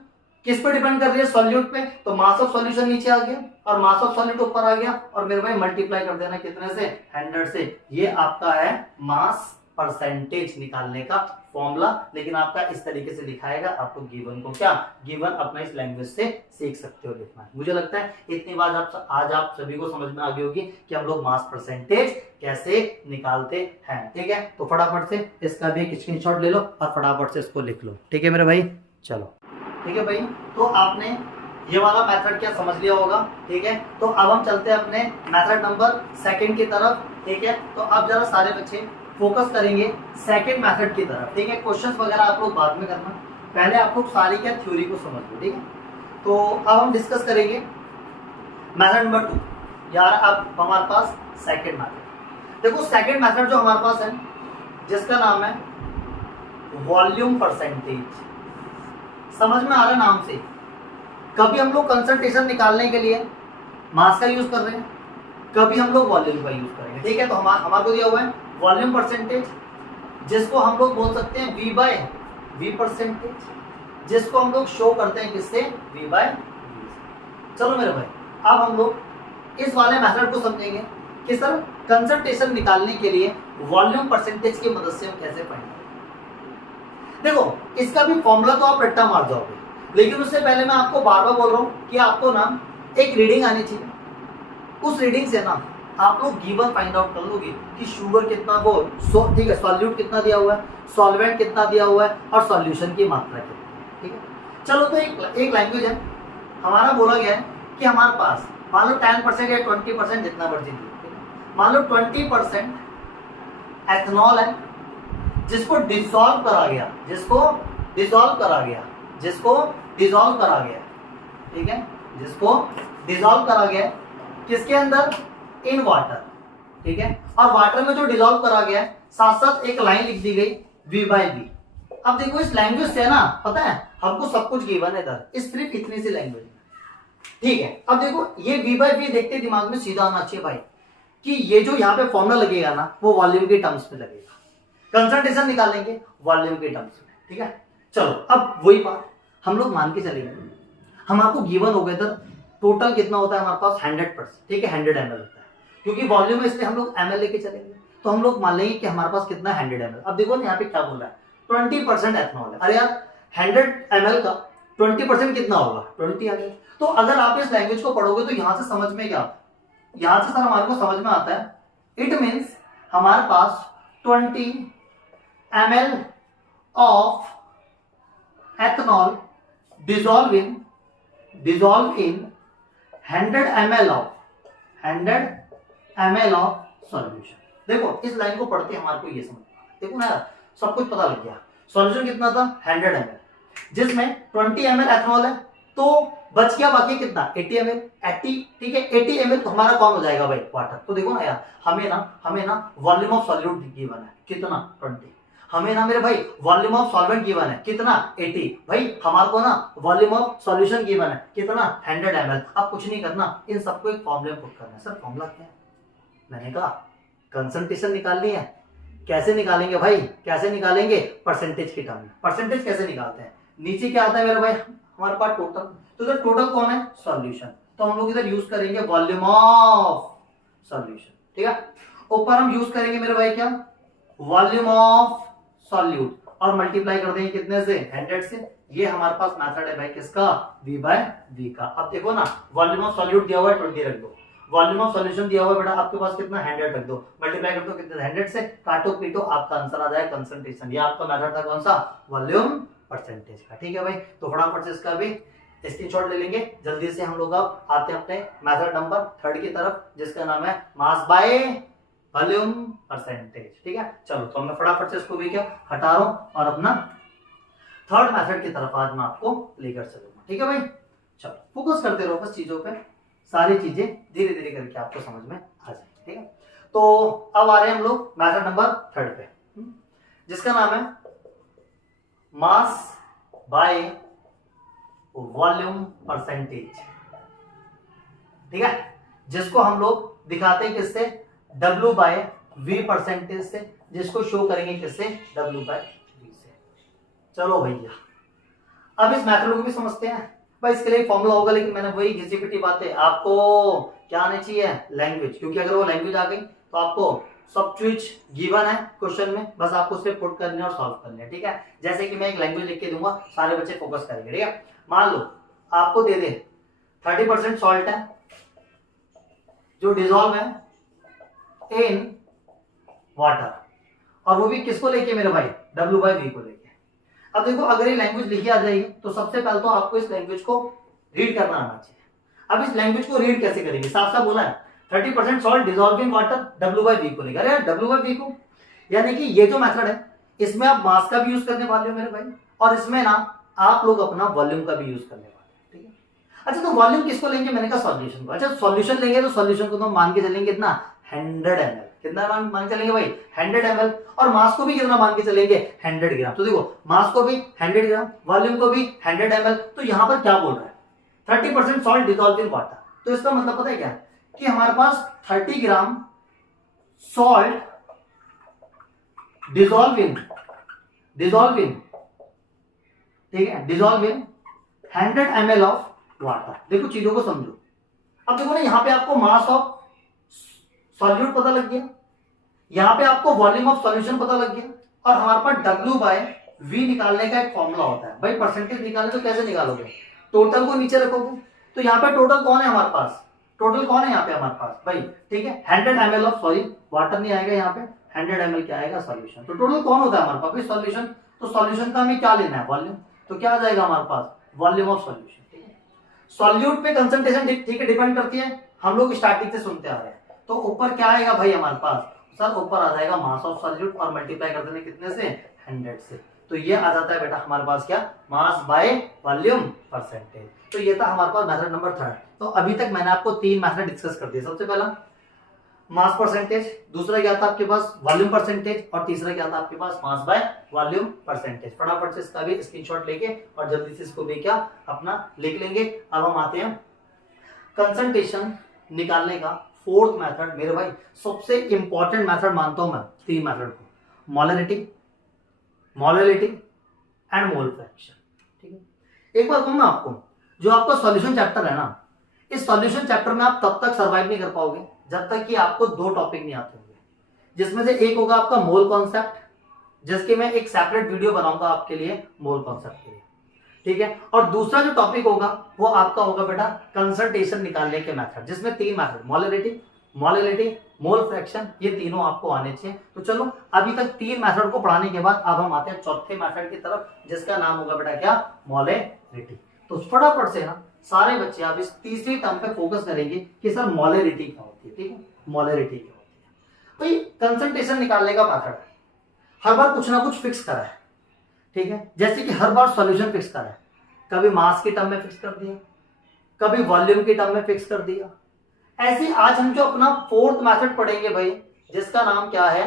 किस पे डिपेंड कर रही है, सॉल्यूट पे। तो मास ऑफ सॉल्यूशन नीचे आ गया और मास ऑफ सॉल्यूट ऊपर आ गया, और मेरे भाई मल्टीप्लाई कर देना कितने से, 100 से। ये आपका है मास परसेंटेज निकालने का फॉर्मूला। लेकिन आपका इस तरीके से लिखाएगा, आपको गिवन को क्या, गिवन अपना इस लैंग्वेज से सीख सकते हो लिखना। मुझे लगता है इतनी बात आज आप सभी को समझ में आ गई होगी कि हम लोग मास परसेंटेज कैसे निकालते हैं, ठीक है। तो फटाफट से इसका भी एक स्क्रीनशॉट ले लो और फटाफट से इसको लिख लो, ठीक है मेरे भाई। चलो ठीक है भाई, तो आपने ये वाला मेथड क्या समझ लिया होगा, ठीक है। तो अब हम चलते हैं अपने मेथड नंबर 2 की तरफ, ठीक है। तो अब जरा सारे बच्चे फोकस करेंगे सेकंड मेथड की तरफ, ठीक है। क्वेश्चंस वगैरह आप लोग बाद में करना, पहले आप लोग सारी क्या थ्योरी को समझ लो, ठीक है। तो अब हम डिस्कस करेंगे मेथड नंबर 2। यार अब हमारे पास सेकंड मेथड, देखो सेकंड मेथड जो हमारे पास है जिसका नाम है वॉल्यूम परसेंटेज। समझ में आ रहा है नाम से, कभी हम लोग कंसंट्रेशन निकालने के लिए मास का यूज कर रहे हैं, कभी हम लोग वॉल्यूम का यूज करेंगे, ठीक है। तो हमारे को दिया हुआ है वॉल्यूम परसेंटेज, जिसको हम लोग बोल सकते हैं V/V परसेंटेज, जिसको हम लोग शो करते हैं किससे, V/V। चलो मेरे भाई, अब हम लोग इस वाले मेथड को समझेंगे कि सर कंसंट्रेशन निकालने के लिए वॉल्यूम परसेंटेज की मदद से हम कैसे फाइंड करें। देखो इसका भी फॉर्मूला तो आप रट्टा मार जाओगे, लेकिन उससे पहले मैं आपको बार बार बोल रहा हूँ कि आपको ना एक रीडिंग आनी चाहिए। उस रीडिंग से ना आप लोग गिवन फाइंड आउट कर लोगे कि शुगर कितना को, ठीक है, सॉल्यूट कितना दिया हुआ है, सॉल्वेंट कितना दिया हुआ है, और सॉल्यूशन की मात्रा कितनी है, ठीक है। चलो तो एक लैंग्वेज है, हमारा बोला गया है कि हमारे पास मान लो 10% या 20% जितना मर्जी दिए, मान लो 20% एथनॉल है जिसको डिसॉल्व करा गया, ठीक है, जिसको डिसॉल्व करा गया किसके अंदर, इन वाटर, ठीक है। और वाटर में जो डिजोल्व करा गया है साथ साथ एक लाइन लिख दी गई V/V। अब देखो इस लैंग्वेज से ना पता है हमको सब कुछ गिवन है इधर, इस सिर्फ इतनी सी लैंग्वेज में, ठीक है। अब देखो ये V/V देखते दिमाग में सीधा आना चाहिए भाई कि ये जो यहाँ पे फॉर्मूला लगेगा ना वो वॉल्यूम के टर्म्स में लगेगा, कंसंट्रेशन निकालेंगे वॉल्यूम के टर्म्स में, ठीक है। चलो अब वही बात हम लोग मान के चलेंगे, हमारे गिवन हो गया इधर टोटल कितना होता है हमारे पास 100%, ठीक है 100 ml होता है, क्योंकि वॉल्यूम है इसलिए हम लोग ml लेके चलेंगे, तो हम लोग मान लेंगे कि हमारे पास कितना 100 ml। अब देखो ना यहाँ पे क्या बोल रहा है 20% एथनॉल है, अरे यार 100 ml का 20% कितना होगा 20 ml। तो अगर आप इस लैंग्वेज को पढ़ोगे तो यहां से समझ में क्या, यहां से सर हमारे को समझ में आता है इट मीन्स हमारे पास 20 ml of ethanol dissolve in 100 ml of solution. देखो इस लाइन को पढ़ते हमारे को ये समझ में आता है, देखो ना यार सब कुछ पता लग गया। सॉल्यूशन कितना था 100 ml, जिसमें 20 ml एथनॉल है, तो बच गया बाकी कितना 80 ml, 80 ठीक है 80 ml तो हमारा कौन हो जाएगा भाई वाटर। तो देखो ना यार हमें ना वॉल्यूम ऑफ सॉल्यूट गिवन है कितना 20, हमें ना मेरे भाई वॉल्यूम ऑफ सॉल्वेंट गिवन है कितना 80, भाई हमारे को ना वॉल्यूम ऑफ सॉल्यूशन गिवन है कितना 100 ml। अब कुछ नहीं करना, इन सबको एक फॉर्मूले में पुट करना है। सर फॉर्मूला क्या है, मैंने कहा कंसंट्रेशन निकालनी है। कैसे निकालेंगे भाई, कैसे निकालेंगे परसेंटेज की टर्म में। परसेंटेज कैसे निकालते हैं, नीचे क्या आता है मेरे भाई हमारे पास टोटल, तो इधर टोटल कौन है सॉल्यूशन, तो हम लोग इधर यूज करेंगे वॉल्यूम ऑफ सॉल्यूशन, ठीक है। ऊपर हम यूज करेंगे मेरे भाई क्या वॉल्यूम ऑफ सॉल्यूट और मल्टीप्लाई कर देंगे कितने से 100 से। ये हमारे पास मेथड है भाई किसका V/V का। अब देखो ना वॉल्यूम ऑफ सॉल्यूट दिया हुआ है 20 रख दो, वॉल्यूम ऑफ सॉल्यूशन दिया हुआ है बेटा आपके पास कितना 100 रख दो, मल्टीप्लाई कर दो कितने 100 से, काटो पीटो आपका आंसर आ जाएगा कंसंट्रेशन। ये आपका मेथड था कौन सा वॉल्यूम परसेंटेज का, ठीक है भाई। तो फटाफट से इसका भी स्क्रीनशॉट ले लेंगे। जल्दी से हम लोग अब आते हैं अपने मेथड नंबर 3 की तरफ जिसका नाम है मास बाय वॉल्यूम परसेंटेज, ठीक है। चलो तो मैं फटाफट से इसको भी क्या हटा रहा हूं और अपना 3rd मेथड की तरफ आज मैं आपको लेकर चलूंगा, ठीक है भाई। चलो फोकस करते रहो बस चीजों पे, सारी चीजें धीरे धीरे करके आपको समझ में आ जाएगी, ठीक है। तो अब आ रहे हैं हम लोग मेथड नंबर 3 पे जिसका नाम है मास बाय वॉल्यूम परसेंटेज, ठीक है, जिसको हम लोग दिखाते हैं किससे W/V परसेंटेज से, जिसको शो करेंगे किससे W/V से। चलो भैया अब इस मेथड को भी समझते हैं भाई। इसके लिए फॉर्मूला होगा लेकिन मैंने वही घिसी पिटी बातें, आपको क्या आनी चाहिए लैंग्वेज, क्योंकि अगर वो लैंग्वेज आ गई तो आपको सब चीज गिवन है क्वेश्चन में, बस आपको उसे पुट करनी है और सॉल्व करनी है, ठीक है। जैसे कि मैं एक लैंग्वेज लिख के दूंगा सारे बच्चे फोकस करेंगे, ठीक है। मान लो आपको दे दे 30% सॉल्ट है जो डिजोल्व है इन वाटर, और वो भी किसको लेके मेरे भाई W/V को लेके। अब देखो अगर ये लैंग्वेज लिखी आ जाएगी तो सबसे पहले तो आपको इस लैंग्वेज को रीड करना आना चाहिए। अब इस लैंग्वेज को रीड कैसे करेंगे, साफ साफ बोला है 30% salt dissolve in water W/V को लेकर। अरे यार W/V को यानी कि ये जो मेथड है इसमें आप मास का भी यूज करने वाले हो मेरे भाई, और इसमें ना आप लोग अपना वॉल्यूम का भी यूज करने वाले, ठीक है। अच्छा तो वॉल्यूम किसको लेंगे, मैंने कहा सॉल्यूशन को। अच्छा सॉल्यूशन लेंगे तो सॉल्यूशन को तो मान के चलेंगे कितना 100 ml, कितना मान के चलेंगे भाई 100 ml, और मास को भी कितना मान के चलेंगे 100 ग्राम। तो देखो मास को भी 100 ग्राम, वॉल्यूम को भी 100 ml। तो यहां पर क्या बोल रहा है 30% सॉल्ट डिजोल्व इन वाटर, तो इसका मतलब पता है क्या कि हमारे पास 30 ग्राम सॉल्ट डिजोल्व इन ठीक है dissolve in 100 ml of water. देखो चीजों को समझो। अब देखो ना यहाँ पे आपको मास ऑफ सॉल्यूट पता लग गया, यहाँ पे आपको वॉल्यूम ऑफ सॉल्यूशन पता लग गया, और हमारे पास W/V निकालने का एक फॉर्मूला होता है भाई। परसेंटेज निकालने तो कैसे निकालोगे, टोटल को नीचे रखोगे, तो यहाँ पे टोटल कौन है हमारे पास, टोटल कौन है यहाँ पे हमारे पास भाई, ठीक है 100 ml ऑफ सॉरी वाटर नहीं आएगा यहाँ पे, 100 ml क्या आएगा सॉल्यूशन। तो टोटल कौन होता है हमारे पास सॉल्यूशन, तो सॉल्यूशन का हमें क्या लेना है वॉल्यूम, तो क्या आ जाएगा हमारे पास वॉल्यूम ऑफ सॉल्यूशन, ठीक है। सॉल्यूट पे कंसंट्रेशन ठीक है डिपेंड करती है, हम लोग स्टार्टिंग से सुनते आ रहे हैं। तो ऊपर क्या आएगा भाई हमारे पास सर, ऊपर आ जाएगा मास ऑफ सॉल्यूट और मल्टीप्लाई कर देंगे कितने से 100 से, तो ये आ जाता है बेटा हमारे पास क्या मास बाय वॉल्यूम परसेंटेज। तो ये था हमारे पास मेथड नंबर 3। तो अभी तक मैंने आपको 3 मेथड डिस्कस कर दिए। सबसे पहला मास परसेंटेज, दूसरा क्या था आपके पास वॉल्यूम परसेंटेज, और तीसरा क्या था आपके पास मास बाय वॉल्यूम परसेंटेज। फटाफट से इसका भी स्क्रीनशॉट लेके और जल्दी से इसको भी क्या अपना लिख लेंगे। अब हम आते हैं कंसंट्रेशन निकालने का फोर्थ मेथड। मेरे भाई सबसे इंपॉर्टेंट मेथड मानता हूं मैं 3 मेथड को, molarity, molarity and mole fraction. ठीक है, एक बात कहूं मैं आपको, जो आपका सॉल्यूशन चैप्टर है ना, इस सॉल्यूशन चैप्टर में आप तब तक सर्वाइव नहीं कर पाओगे जब तक कि आपको 2 टॉपिक नहीं आते होंगे, जिसमें से एक होगा आपका मोल कॉन्सेप्ट, जिसके मैं एक सेपरेट वीडियो बनाऊंगा आपके लिए मोल कॉन्सेप्ट के लिए। ठीक है, और दूसरा जो टॉपिक होगा वो आपका होगा बेटा कंसंट्रेशन निकालने के मेथड, जिसमें 3 method molarity, molarity, mole fraction, ये तीनों आपको आने चाहिए। तो चलो अभी तक 3 मेथड को पढ़ाने के बाद अब हम आते हैं चौथे मेथड की तरफ, जिसका नाम होगा बेटा क्या, मोलरिटी। तो फटाफट से ना सारे बच्चे आप इस तीसरी टर्म पे फोकस करेंगे कि सर मोलरिटी क्या होती है। ठीक है, मोलरिटी क्या होती है। तो कंसंट्रेशन निकालने का मेथड हर बार कुछ ना कुछ फिक्स करा है। ठीक है, जैसे कि हर बार सॉल्यूशन फिक्स करा है, कभी मास की टर्म में फिक्स कर दिया, कभी वॉल्यूम की टर्म में फिक्स कर दिया। ऐसे आज हम जो अपना फोर्थ मेथड पढ़ेंगे भाई, जिसका नाम क्या है,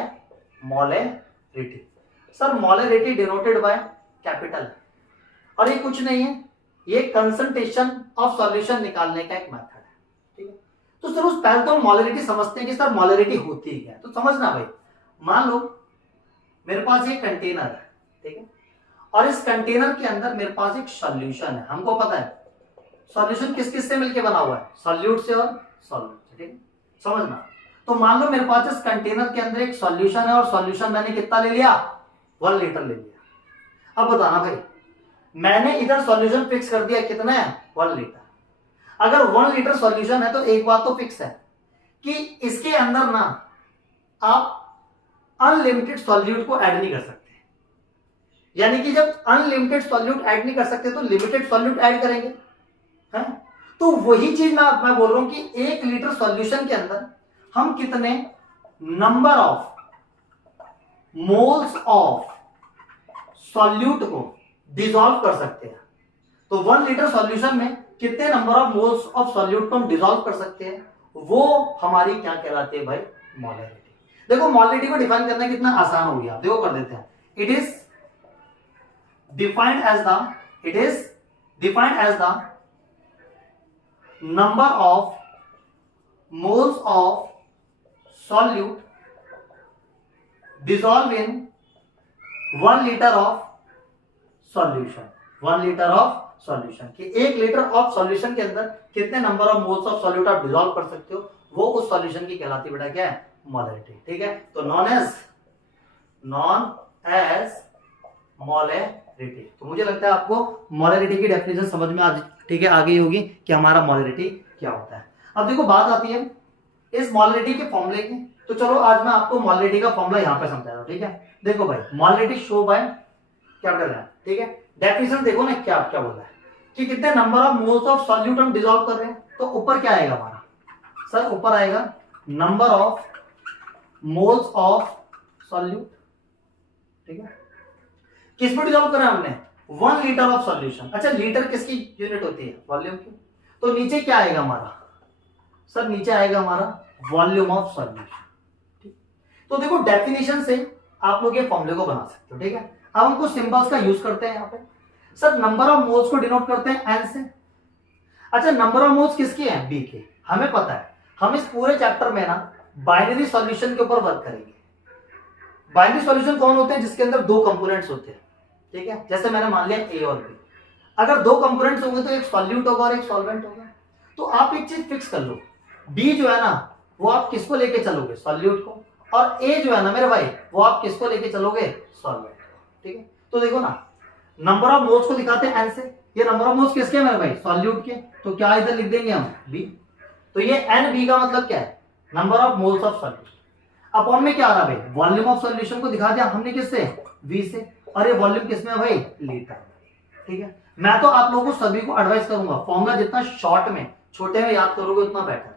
molarity. Sir molarity denoted by capital, और ये कुछ नहीं है, ये कंसंट्रेशन ऑफ सॉल्यूशन निकालने का एक मेथड है। ठीक है, तो सर उस पहले तो मोलरिटी समझते हैं कि सर मोलरिटी होती क्या है। तो समझना भाई, मान लो मेरे पास ये कंटेनर है, ठीक है, और इस कंटेनर के अंदर मेरे पास एक सॉल्यूशन है। हमको पता है सॉल्यूशन किस किस से मिलकर बना हुआ है, सॉल्यूट से और सॉल्वेंट से। ठीक है, समझना। तो मान लो मेरे पास इस कंटेनर के अंदर एक सॉल्यूशन है, और सॉल्यूशन मैंने कितना ले लिया, 1 लीटर ले लिया। अब बताना भाई, मैंने इधर सॉल्यूशन फिक्स कर दिया, कितना है, 1 लीटर। अगर 1 लीटर सॉल्यूशन है तो एक बात तो फिक्स है कि इसके अंदर ना आप अनलिमिटेड सॉल्यूट को ऐड नहीं कर सकते। यानी कि जब अनलिमिटेड सॉल्यूट ऐड नहीं कर सकते तो लिमिटेड सॉल्यूट ऐड करेंगे, है? तो वही चीज मैं बोल रहा हूं कि 1 लीटर सॉल्यूशन के अंदर हम कितने number of moles of solute को डिसॉल्व कर सकते हैं। तो 1 लीटर सॉल्यूशन में कितने number of moles of solute को हम डिसॉल्व कर सकते हैं, वो हमारी क्या कहलाती है भाई, मोलरिटी। देखो मोलरिटी को डिफाइन करना कितना आसान हो गया, देखो कर देते हैं। It is defined as the number of moles of solute dissolve in 1 litre of solution. 1 litre of solution कि 1 लीटर ऑफ सॉल्यूशन के अंदर कितने number of moles of solute आप डिसॉल्व कर सकते हो, वो उस सॉल्यूशन की कहलाती बेटा क्या है, मोलरिटी। ठीक है, तो नॉन एज मोलरिटी। तो मुझे लगता है आपको मोलरिटी की डेफिनेशन समझ में आज ठीक है आ गई होगी कि हमारा मोलरिटी क्या होता है। अब देखो बात आती है इस मोलरिटी के फॉर्मूले की। तो चलो आज मैं आपको मोलरिटी का फॉर्मूला यहां पे समझा रहा हूं। ठीक है, देखो भाई मोलरिटी शो बाय कैपिटल है। ठीक है, डेफिनेशन देखो ना क्या क्या बोला है कि कितने number of moles of solute हम डिसॉल्व कर रहे हैं। तो ऊपर क्या आएगा हमारा, सर ऊपर आएगा number of moles of solute. ठीक है, किस में डिसॉल्व करा हमने, 1 लीटर ऑफ सॉल्यूशन। अच्छा लीटर किसकी यूनिट होती है, वॉल्यूम की। तो नीचे क्या आएगा हमारा, सर नीचे आएगा हमारा वॉल्यूम ऑफ सॉल्यूशन। तो देखो डेफिनेशन से आप लोग ये फॉर्मूले को बना सकते हो। ठीक है, अब हम कुछ सिंबल्स का यूज करते हैं यहाँ पे। सर नंबर ऑफ मोल्स को डिनोट करते हैं एन से। अच्छा नंबर ऑफ मोल्स किसके हैं, बी के। हमें पता है हम इस पूरे चैप्टर में ना बाइनरी सॉल्यूशन के ऊपर वर्क करेंगे। बाइनरी सॉल्यूशन कौन होते हैं, जिसके अंदर 2 कंपोनेंट्स होते हैं। ठीक है, जैसे मैंने मान लिया ए और बी। अगर 2 कंपोनेंट्स होंगे तो एक सॉल्यूट होगा और एक सॉल्वेंट होगा। तो आप एक चीज फिक्स कर लो, बी जो है ना वो आप किसको लेके चलोगे, सॉल्यूट को, और ए जो है ना मेरे भाई वो आप किसको लेके चलोगे, सॉल्वेंट को। ठीक है, तो देखो ना नंबर ऑफ मोल्स को दिखाते हैं एन से। ये नंबर ऑफ मोल्स किसके हैं मेरे भाई, सॉल्यूट के। तो क्या इधर लिख देंगे हम, बी। तो ये एन बी का मतलब क्या है, number of moles of solution. Upon में क्या आ रहा भाई, वॉल्यूम ऑफ सॉल्यूशन को दिखा दिया हमने किससे, वी से, और ये वॉल्यूम किसमें है भाई, लीटर। ठीक है, मैं तो आप लोगों को सभी को एडवाइस करूंगा फॉर्मूला जितना शॉर्ट में छोटे में याद करोगे उतना बेटर है।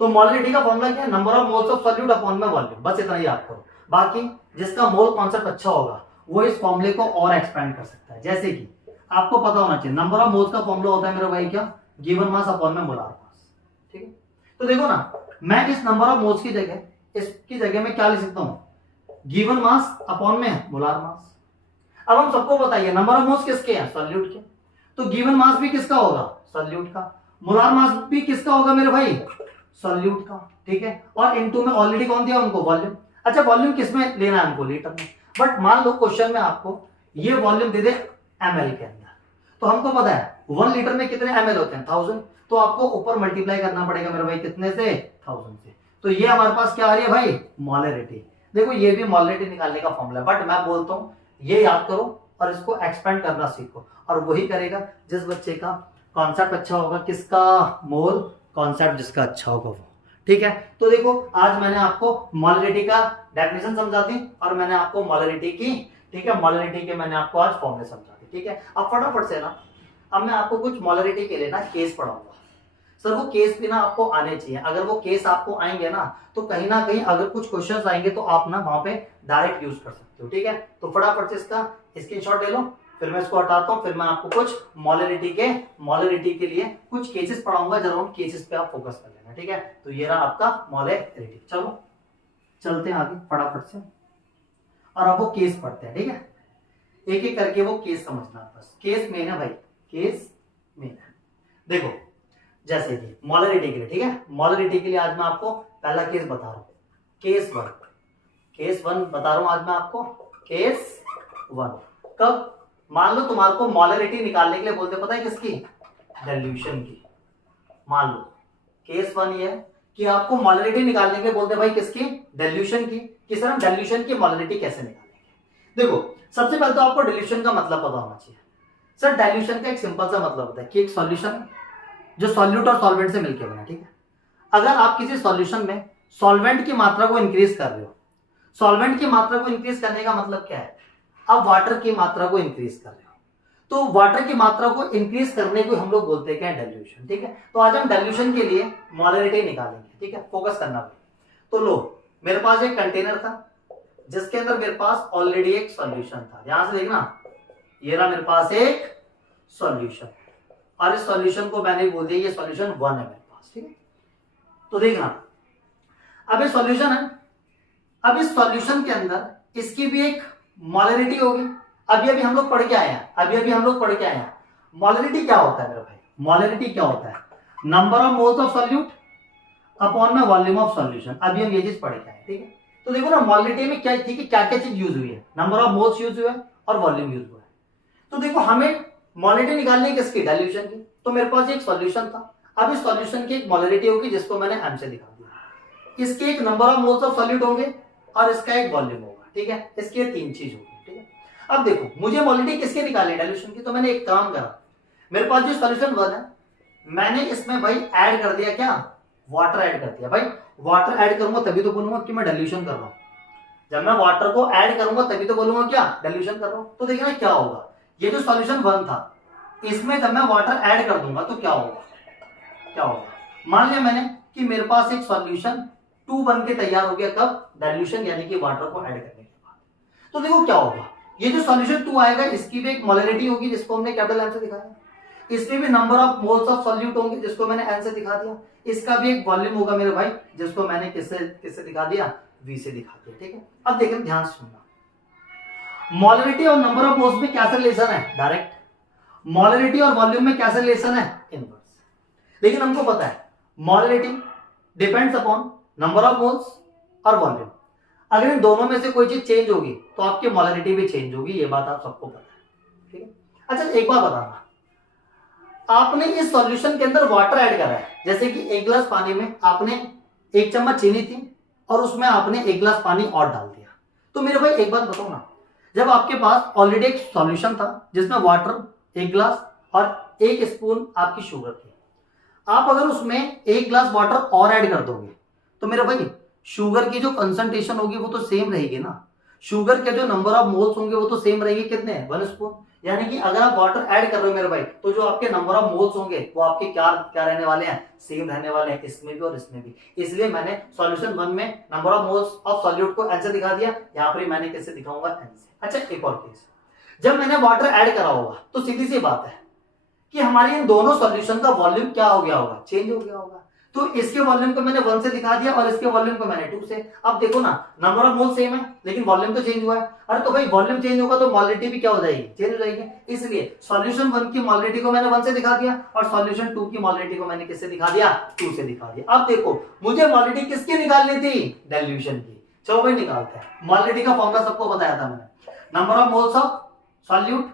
तो मोलरिटी का फॉर्मूला क्या है, number of moles of solute upon में वॉल्यूम, बस इतना ही याद करो। बाकी जिसका मोल कॉन्सेप्ट अच्छा होगा वो इस फॉर्मूले को और एक्सपेंड कर सकता है। जैसे कि आपको पता होना चाहिए नंबर ऑफ मोल्स का फॉर्मूला होता है मेरे भाई क्या, गिवन मास अपॉन में मोलार मास। ठीक है, तो देखो ना मैं इस नंबर ऑफ मोल्स की जगह, इसकी जगह में क्या लिख सकता हूं, गिवन मास अपॉन में मोलार मास। अब हम सबको बताइए नंबर ऑफ मोल्स किसके हैं, सॉल्यूट के, तो गिवन मास भी किसका होगा, सॉल्यूट का, मोलार मास भी किसका होगा मेरे भाई, सॉल्यूट का, ठीक है। और इनटू में ऑलरेडी कौन दिया उनको, वॉल्यूम। अच्छा वॉल्यूम किसमें लेना है हमको, लीटर में, बट मान लो क्वेश्चन में आपको ये वॉल्यूम दे दे एमएल के अंदर, तो हमको पता है 1 लीटर में कितने एमएल होते हैं, 1000, तो आपको ऊपर मल्टीप्लाई करना पड़ेगा मेरे भाई कितने से, 1000 से, तो ये हमारे पास क्या आ रही है भाई, मोलरिटी। देखो ये भी मोलरिटी निकालने का फॉर्मूला है, बट मैं बोलता हूं ये याद करो और इसको एक्सपेंड करना सीखो, और वही करेगा जिस बच्चे का कॉन्सेप्ट अच्छा होगा, किसका, मोल कॉन्सेप्ट जिसका अच्छा होगा वो, ठीक है। तो देखो आज मैंने आपको मोलरिटी का डेफिनेशन समझा दी और मैंने आपको मोलरिटी की, ठीक है, मोलरिटी के मैंने आपको आज फॉर्मूले समझा दी, ठीक है। अब फटाफट से ना, अब मैं आपको कुछ मोलरिटी के लिए ना केस पढ़ाऊंगा। सर वो केस भी ना आपको आने चाहिए, अगर वो केस आपको आएंगे ना तो कहीं ना कहीं अगर कुछ क्वेश्चंस आएंगे तो आप ना वहां पे डायरेक्ट यूज कर सकते हो, ठीक है। तो फटाफट से इसका स्क्रीनशॉट ले लो, फिर मैं इसको हटाता हूं, फिर मैं आपको कुछ मोलरिटी के लिए कुछ केसेस पढ़ाऊंगा, जरा उन केसेस पे आप फोकस कर लेना, ठीक है। तो ये रहा आपका मोलरिटी। चलो चलते हैं आगे फटाफट से, और अब वो केस पढ़ते हैं, ठीक है, एक एक करके वो केस समझना, बस केस मेन है भाई, केस मेन है। देखो जैसे कि मोलरिटी के लिए, ठीक है, मोलरिटी के लिए आज मैं आपको पहला केस बता रहा हूं, केस वन बता रहा हूं आज मैं आपको, केस 1। कब, मान लो तुम्हारे को मोलरिटी निकालने के लिए बोलते, पता है किसकी, डाइल्यूशन की। मान लो केस 1 ये है कि आपको मोलरिटी निकालने के लिए बोलते भाई किसकी, डाइल्यूशन की, कि सर हम डाइल्यूशन की मोलरिटी कैसे निकालेंगे। देखो सबसे पहले तो आपको डाइल्यूशन का मतलब पता होना चाहिए। सर डाइल्यूशन का एक सिंपल सा मतलब होता है कि एक सॉल्यूशन जो सॉल्यूट और सॉल्वेंट से मिलकर बना, ठीक है। अगर आप किसी सॉल्यूशन में सॉल्वेंट की मात्रा को इंक्रीज कर रहे हो, सॉल्वेंट की मात्रा को इंक्रीज करने का मतलब क्या है, अब वाटर की मात्रा को इंक्रीज कर रहे हो, तो वाटर की मात्रा को इंक्रीज करने को हम लोग बोलते हैं क्या, डाइल्यूशन, ठीक है। तो आज हम डाइल्यूशन के लिए मोलरिटी निकालेंगे, ठीक है, फोकस करना भाई। तो लो मेरे पास एक कंटेनर था जिसके अंदर मेरे पास ऑलरेडी एक सॉल्यूशन था, यहां से देखना ये रहा मेरे पास एक सॉल्यूशन, और इस सॉल्यूशन को मैंने बोल दिया ये सॉल्यूशन 1 है मेरे पास, ठीक है। तो देखना अब ये सॉल्यूशन है, अब इस सॉल्यूशन के अंदर इसकी भी एक मोलरिटी होगी। अभी हम लोग पढ़ के आए हैं, मोलरिटी क्या होता है मेरे भाई, मोलरिटी क्या होता है, number of moles of solute upon में वॉल्यूम ऑफ सॉल्यूशन। अभी हम ये चीज पढ़ के आए, ठीक है। तो देखो ना मोलरिटी में क्या, ठीक है, क्या क्या चीज यूज हुई है, नंबर ऑफ मोल्स यूज हुआ है और वॉल्यूम यूज हुआ है। तो देखो हमें मोलरिटी निकालनी है किसकी, डाइल्यूशन की, तो मेरे पास एक सॉल्यूशन था, अब इस सॉल्यूशन की एक मोलरिटी होगी जिसको मैंने एम से दिखा दिया, इसके एक number of moles of solute होंगे और इसका एक वॉल्यूम होगा, ठीक है, इसके 3 चीज होगी, ठीक है। अब देखो मुझे मोलरिटी किसके निकालनी, डाइल्यूशन की, तो मैंने एक काम करा, मेरे पास जो सॉल्यूशन 1 है मैंने इसमें भाई ऐड कर दिया, क्या, वाटर ऐड कर दिया। भाई वाटर ऐड करूंगा तभी तो बोलूंगा कि मैं डाइल्यूशन कर रहा हूं, जब मैं वाटर को ऐड करूंगा तभी तो बोलूंगा क्या, डाइल्यूशन कर रहा हूं। तो देखिए ना क्या होगा, ये जो सॉल्यूशन 1 था इसमें जब मैं वाटर ऐड कर दूंगा तो क्या होगा, मान लिया मैंने कि मेरे पास एक सॉल्यूशन 2 बन के तैयार हो गया, कब, डाइल्यूशन यानी कि वाटर को ऐड करने के बाद। तो देखो क्या होगा, ये जो सॉल्यूशन 2 आएगा इसकी भी एक मोलरिटी होगी जिसको हमने कैपिटल एम से दिखाया, इसमें भी number of moles of solute होंगे जिसको मैंने एन से दिखा दिया, इसका भी एक वॉल्यूम होगा मेरे भाई जिसको मैंने किससे दिखा दिया, वी से दिखा दिया, ठीक है। अब देखिए ध्यान से सुनना, मोलरिटी और नंबर ऑफ मोल्स में क्या रिलेशन है, डायरेक्ट, मोलरिटी और वॉल्यूम में क्या रिलेशन है, इनवर्स। लेकिन हमको पता है molarity depends upon number of moles और वॉल्यूम, अगर इन दोनों में से कोई चीज चेंज होगी तो आपकी मोलरिटी भी चेंज होगी, ये बात आप सबको पता है, ठीक है। अच्छा एक बार बताना, आपने इस सॉल्यूशन के अंदर वाटर ऐड करा है, जैसे कि 1 गिलास पानी में आपने 1 चम्मच चीनी थी और उसमें आपने 1 गिलास पानी और डाल दिया, तो मेरे भाई एक बात बताओ ना, जब आपके पास ऑलरेडी एक सॉल्यूशन था जिसमें वाटर 1 गिलास और 1 स्पून आपकी शुगर थी, आप अगर उसमें 1 गिलास वाटर और ऐड कर दोगे तो मेरे भाई शुगर की जो कंसंट्रेशन होगी वो तो सेम रहेगी ना, शुगर के जो नंबर ऑफ मोल्स होंगे वो तो सेम रहेंगे, कितने, 1 स्पून। यानी कि अगर आप वाटर ऐड कर रहे हो मेरे भाई तो जो आपके नंबर ऑफ मोल्स होंगे वो आपके क्या रहने वाले हैं, सेम रहने वाले हैं, इसमें भी और इसमें भी। इसलिए मैंने सॉल्यूशन 1 में number of moles of solute को एन से दिखा दिया, यहाँ पर मैंने किससे दिखाऊंगा, एन से। अच्छा एक और केस, जब मैंने वाटर ऐड करा होगा तो सीधी सी बात है कि हमारी इन दोनों सॉल्यूशन का वॉल्यूम क्या हो गया होगा, चेंज हो गया होगा। तो इसके वॉल्यूम को मैंने 1 से दिखा दिया और इसके वॉल्यूम को मैंने 2 से। अब देखो ना, नंबर ऑफ मोल सेम है लेकिन वॉल्यूम तो चेंज हुआ है। अरे तो भाई वॉल्यूम चेंज होगा तो मोलिटी भी क्या हो जाएगी, चेंज हो जाएगी। इसलिए सॉल्यूशन 1 की मोलिटी को मैंने 1 से दिखा दिया और सॉल्यूशन 2 की मोलिटी को मैंने किससे दिखा दिया, 2 से दिखा दिया। अब देखो मुझे मोलिटी किसकी निकालनी थी, डाइल्यूशन की। चलो भाई निकालते हैं। मोलिटी का फॉर्मूला सबको बताया था मैंने, number of moles of solute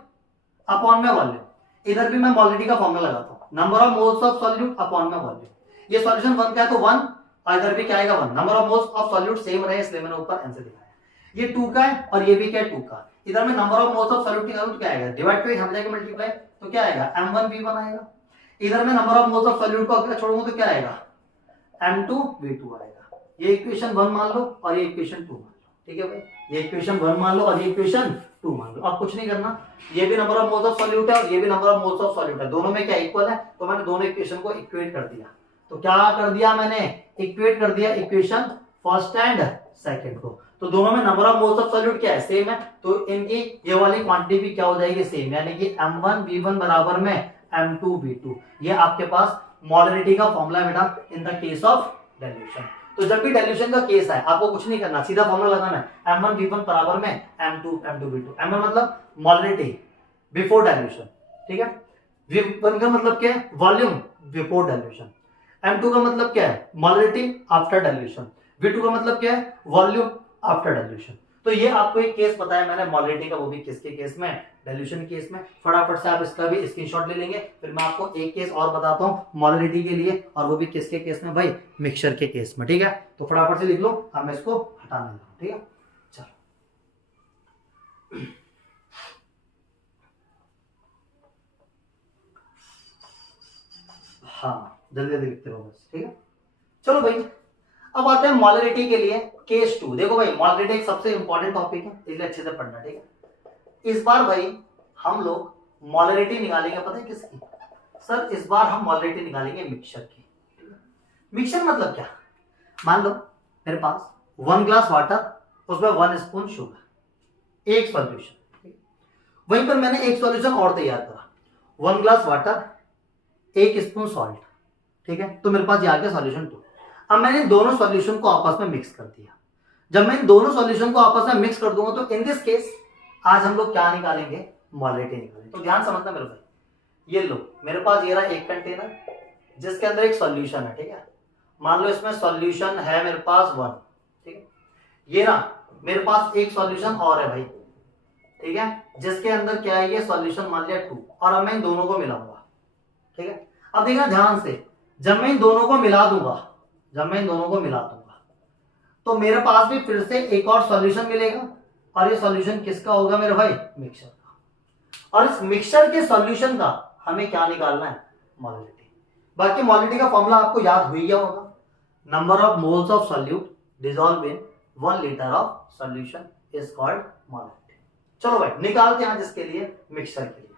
upon में वॉल्यूम। इधर भी मैं मोलिटी का फॉर्मूला लगाता हूं, number of moles of solute upon में वॉल्यूम। ये सॉल्यूशन 1 का है तो 1 और इधर भी क्या आएगा 1। Number of moles of solute same रहे इसलिए मैंने ऊपर आंसर दिखाया। ये 2 का है और ये भी क्या है 2 का। इधर में number of moles of solute निकालूं तो क्या आएगा, डिवाइड पे हम जाके मल्टीप्लाई तो क्या आएगा m1v1 आएगा। इधर में number of moles of solute को अगर छोड़ूंगा तो क्या आएगा m2v2 आएगा। ये इक्वेशन 1 मान लो और ये इक्वेशन 2 मान लो, ठीक है भाई। ये इक्वेशन 1 मान लो और ये इक्वेशन 2 मान लो। अब कुछ नहीं करना, ये भी number of moles of solute है और ये भी number of moles of solute है, दोनों में क्या इक्वल है, तो मैंने दोनों इक्वेशन को इक्वेट कर दिया। तो क्या कर दिया मैंने, इक्वेट कर दिया इक्वेशन फर्स्ट एंड सेकंड को। तो दोनों में number of moles of solute क्या है, सेम है, तो इनकी ये वाली क्वांटिटी भी क्या हो जाएगी, सेम, यानी कि m1v1 बराबर में m2v2। ये आपके पास मोलरिटी का फॉर्मूला बेटा in the case of dilution. तो जब भी डाइल्यूशन का केस है आपको कुछ नहीं करना, सीधा फॉर्मूला लगाना है m1v1 बराबर में m2v2। m1 मतलब मोलरिटी बिफोर डाइल्यूशन, ठीक है। v1 का मतलब क्या है, वॉल्यूम बिफोर डाइल्यूशन। m2 का मतलब क्या है, मोलरिटी आफ्टर डाइल्यूशन। v2 का मतलब क्या है, वॉल्यूम आफ्टर डाइल्यूशन। तो ये आपको एक केस बताया मैंने मोलरिटी का, वो भी किसके केस में, डाइल्यूशन केस में। फटाफट से आप इसका भी स्क्रीनशॉट ले लेंगे। फिर मैं आपको एक केस और बताता हूं मोलरिटी के लिए, और वो भी किसके केस में भाई, मिक्सचर के केस में, ठीक है। तो फटाफट से लिख लो, अब मैं इसको हटाने लगा, ठीक है। चलो हाँ जल्दी जल्दी लिखते रहो बस, ठीक है। चलो भाई अब आते हैं मोलरिटी के लिए केस 2। देखो भाई मोलरिटी एक सबसे इंपॉर्टेंट टॉपिक है, इसलिए अच्छे से पढ़ना, ठीक है। इस बार भाई हम लोग मोलरिटी निकालेंगे, पता है किसकी सर, इस बार हम मोलरिटी निकालेंगे मिक्सचर की। मिक्सचर मतलब क्या, मान लो मेरे पास 1 ग्लास वाटर, उसमें 1 स्पून शुगर, एक सॉल्यूशन। वहीं पर मैंने एक सॉल्यूशन और तैयार करा, 1 ग्लास वाटर, 1 स्पून सॉल्ट, ठीक है। तो मेरे पास ये आ गया सॉल्यूशन 2। अब मैंने दोनों सॉल्यूशन को आपस में मिक्स कर दिया। जब मैं इन दोनों सॉल्यूशन को आपस में मिक्स कर दूंगा तो इन दिस केस आज हम लोग क्या निकालेंगे, मोलरिटी निकालेंगे। तो ध्यान समझना मेरे भाई, ये लो मेरे पास ये रहा एक कंटेनर जिसके अंदर एक सॉल्यूशन है, ठीक है। मान लो इसमें सॉल्यूशन है मेरे पास 1, ठीक है। ये रहा मेरे पास एक सॉल्यूशन और है भाई, ठीक है, जिसके अंदर क्या है, ये सॉल्यूशन मान लिया 2, और अब मैं इन दोनों को मिलाऊंगा, ठीक है। अब देखना ध्यान से, जब मैं इन दोनों को मिला दूंगा, तो मेरे पास भी फिर से एक और सॉल्यूशन मिलेगा, और ये सॉल्यूशन किसका होगा मेरे भाई, मिक्सचर का। और इस मिक्सचर के सॉल्यूशन का हमें क्या निकालना है, मोलरिटी। बाकी मोलरिटी का फॉर्मूला आपको याद हुई गया होगा, number of moles of solute dissolve in 1 litre of solution is called molarity. चलो भाई निकालते हैं जिसके लिए, मिक्सचर के लिए।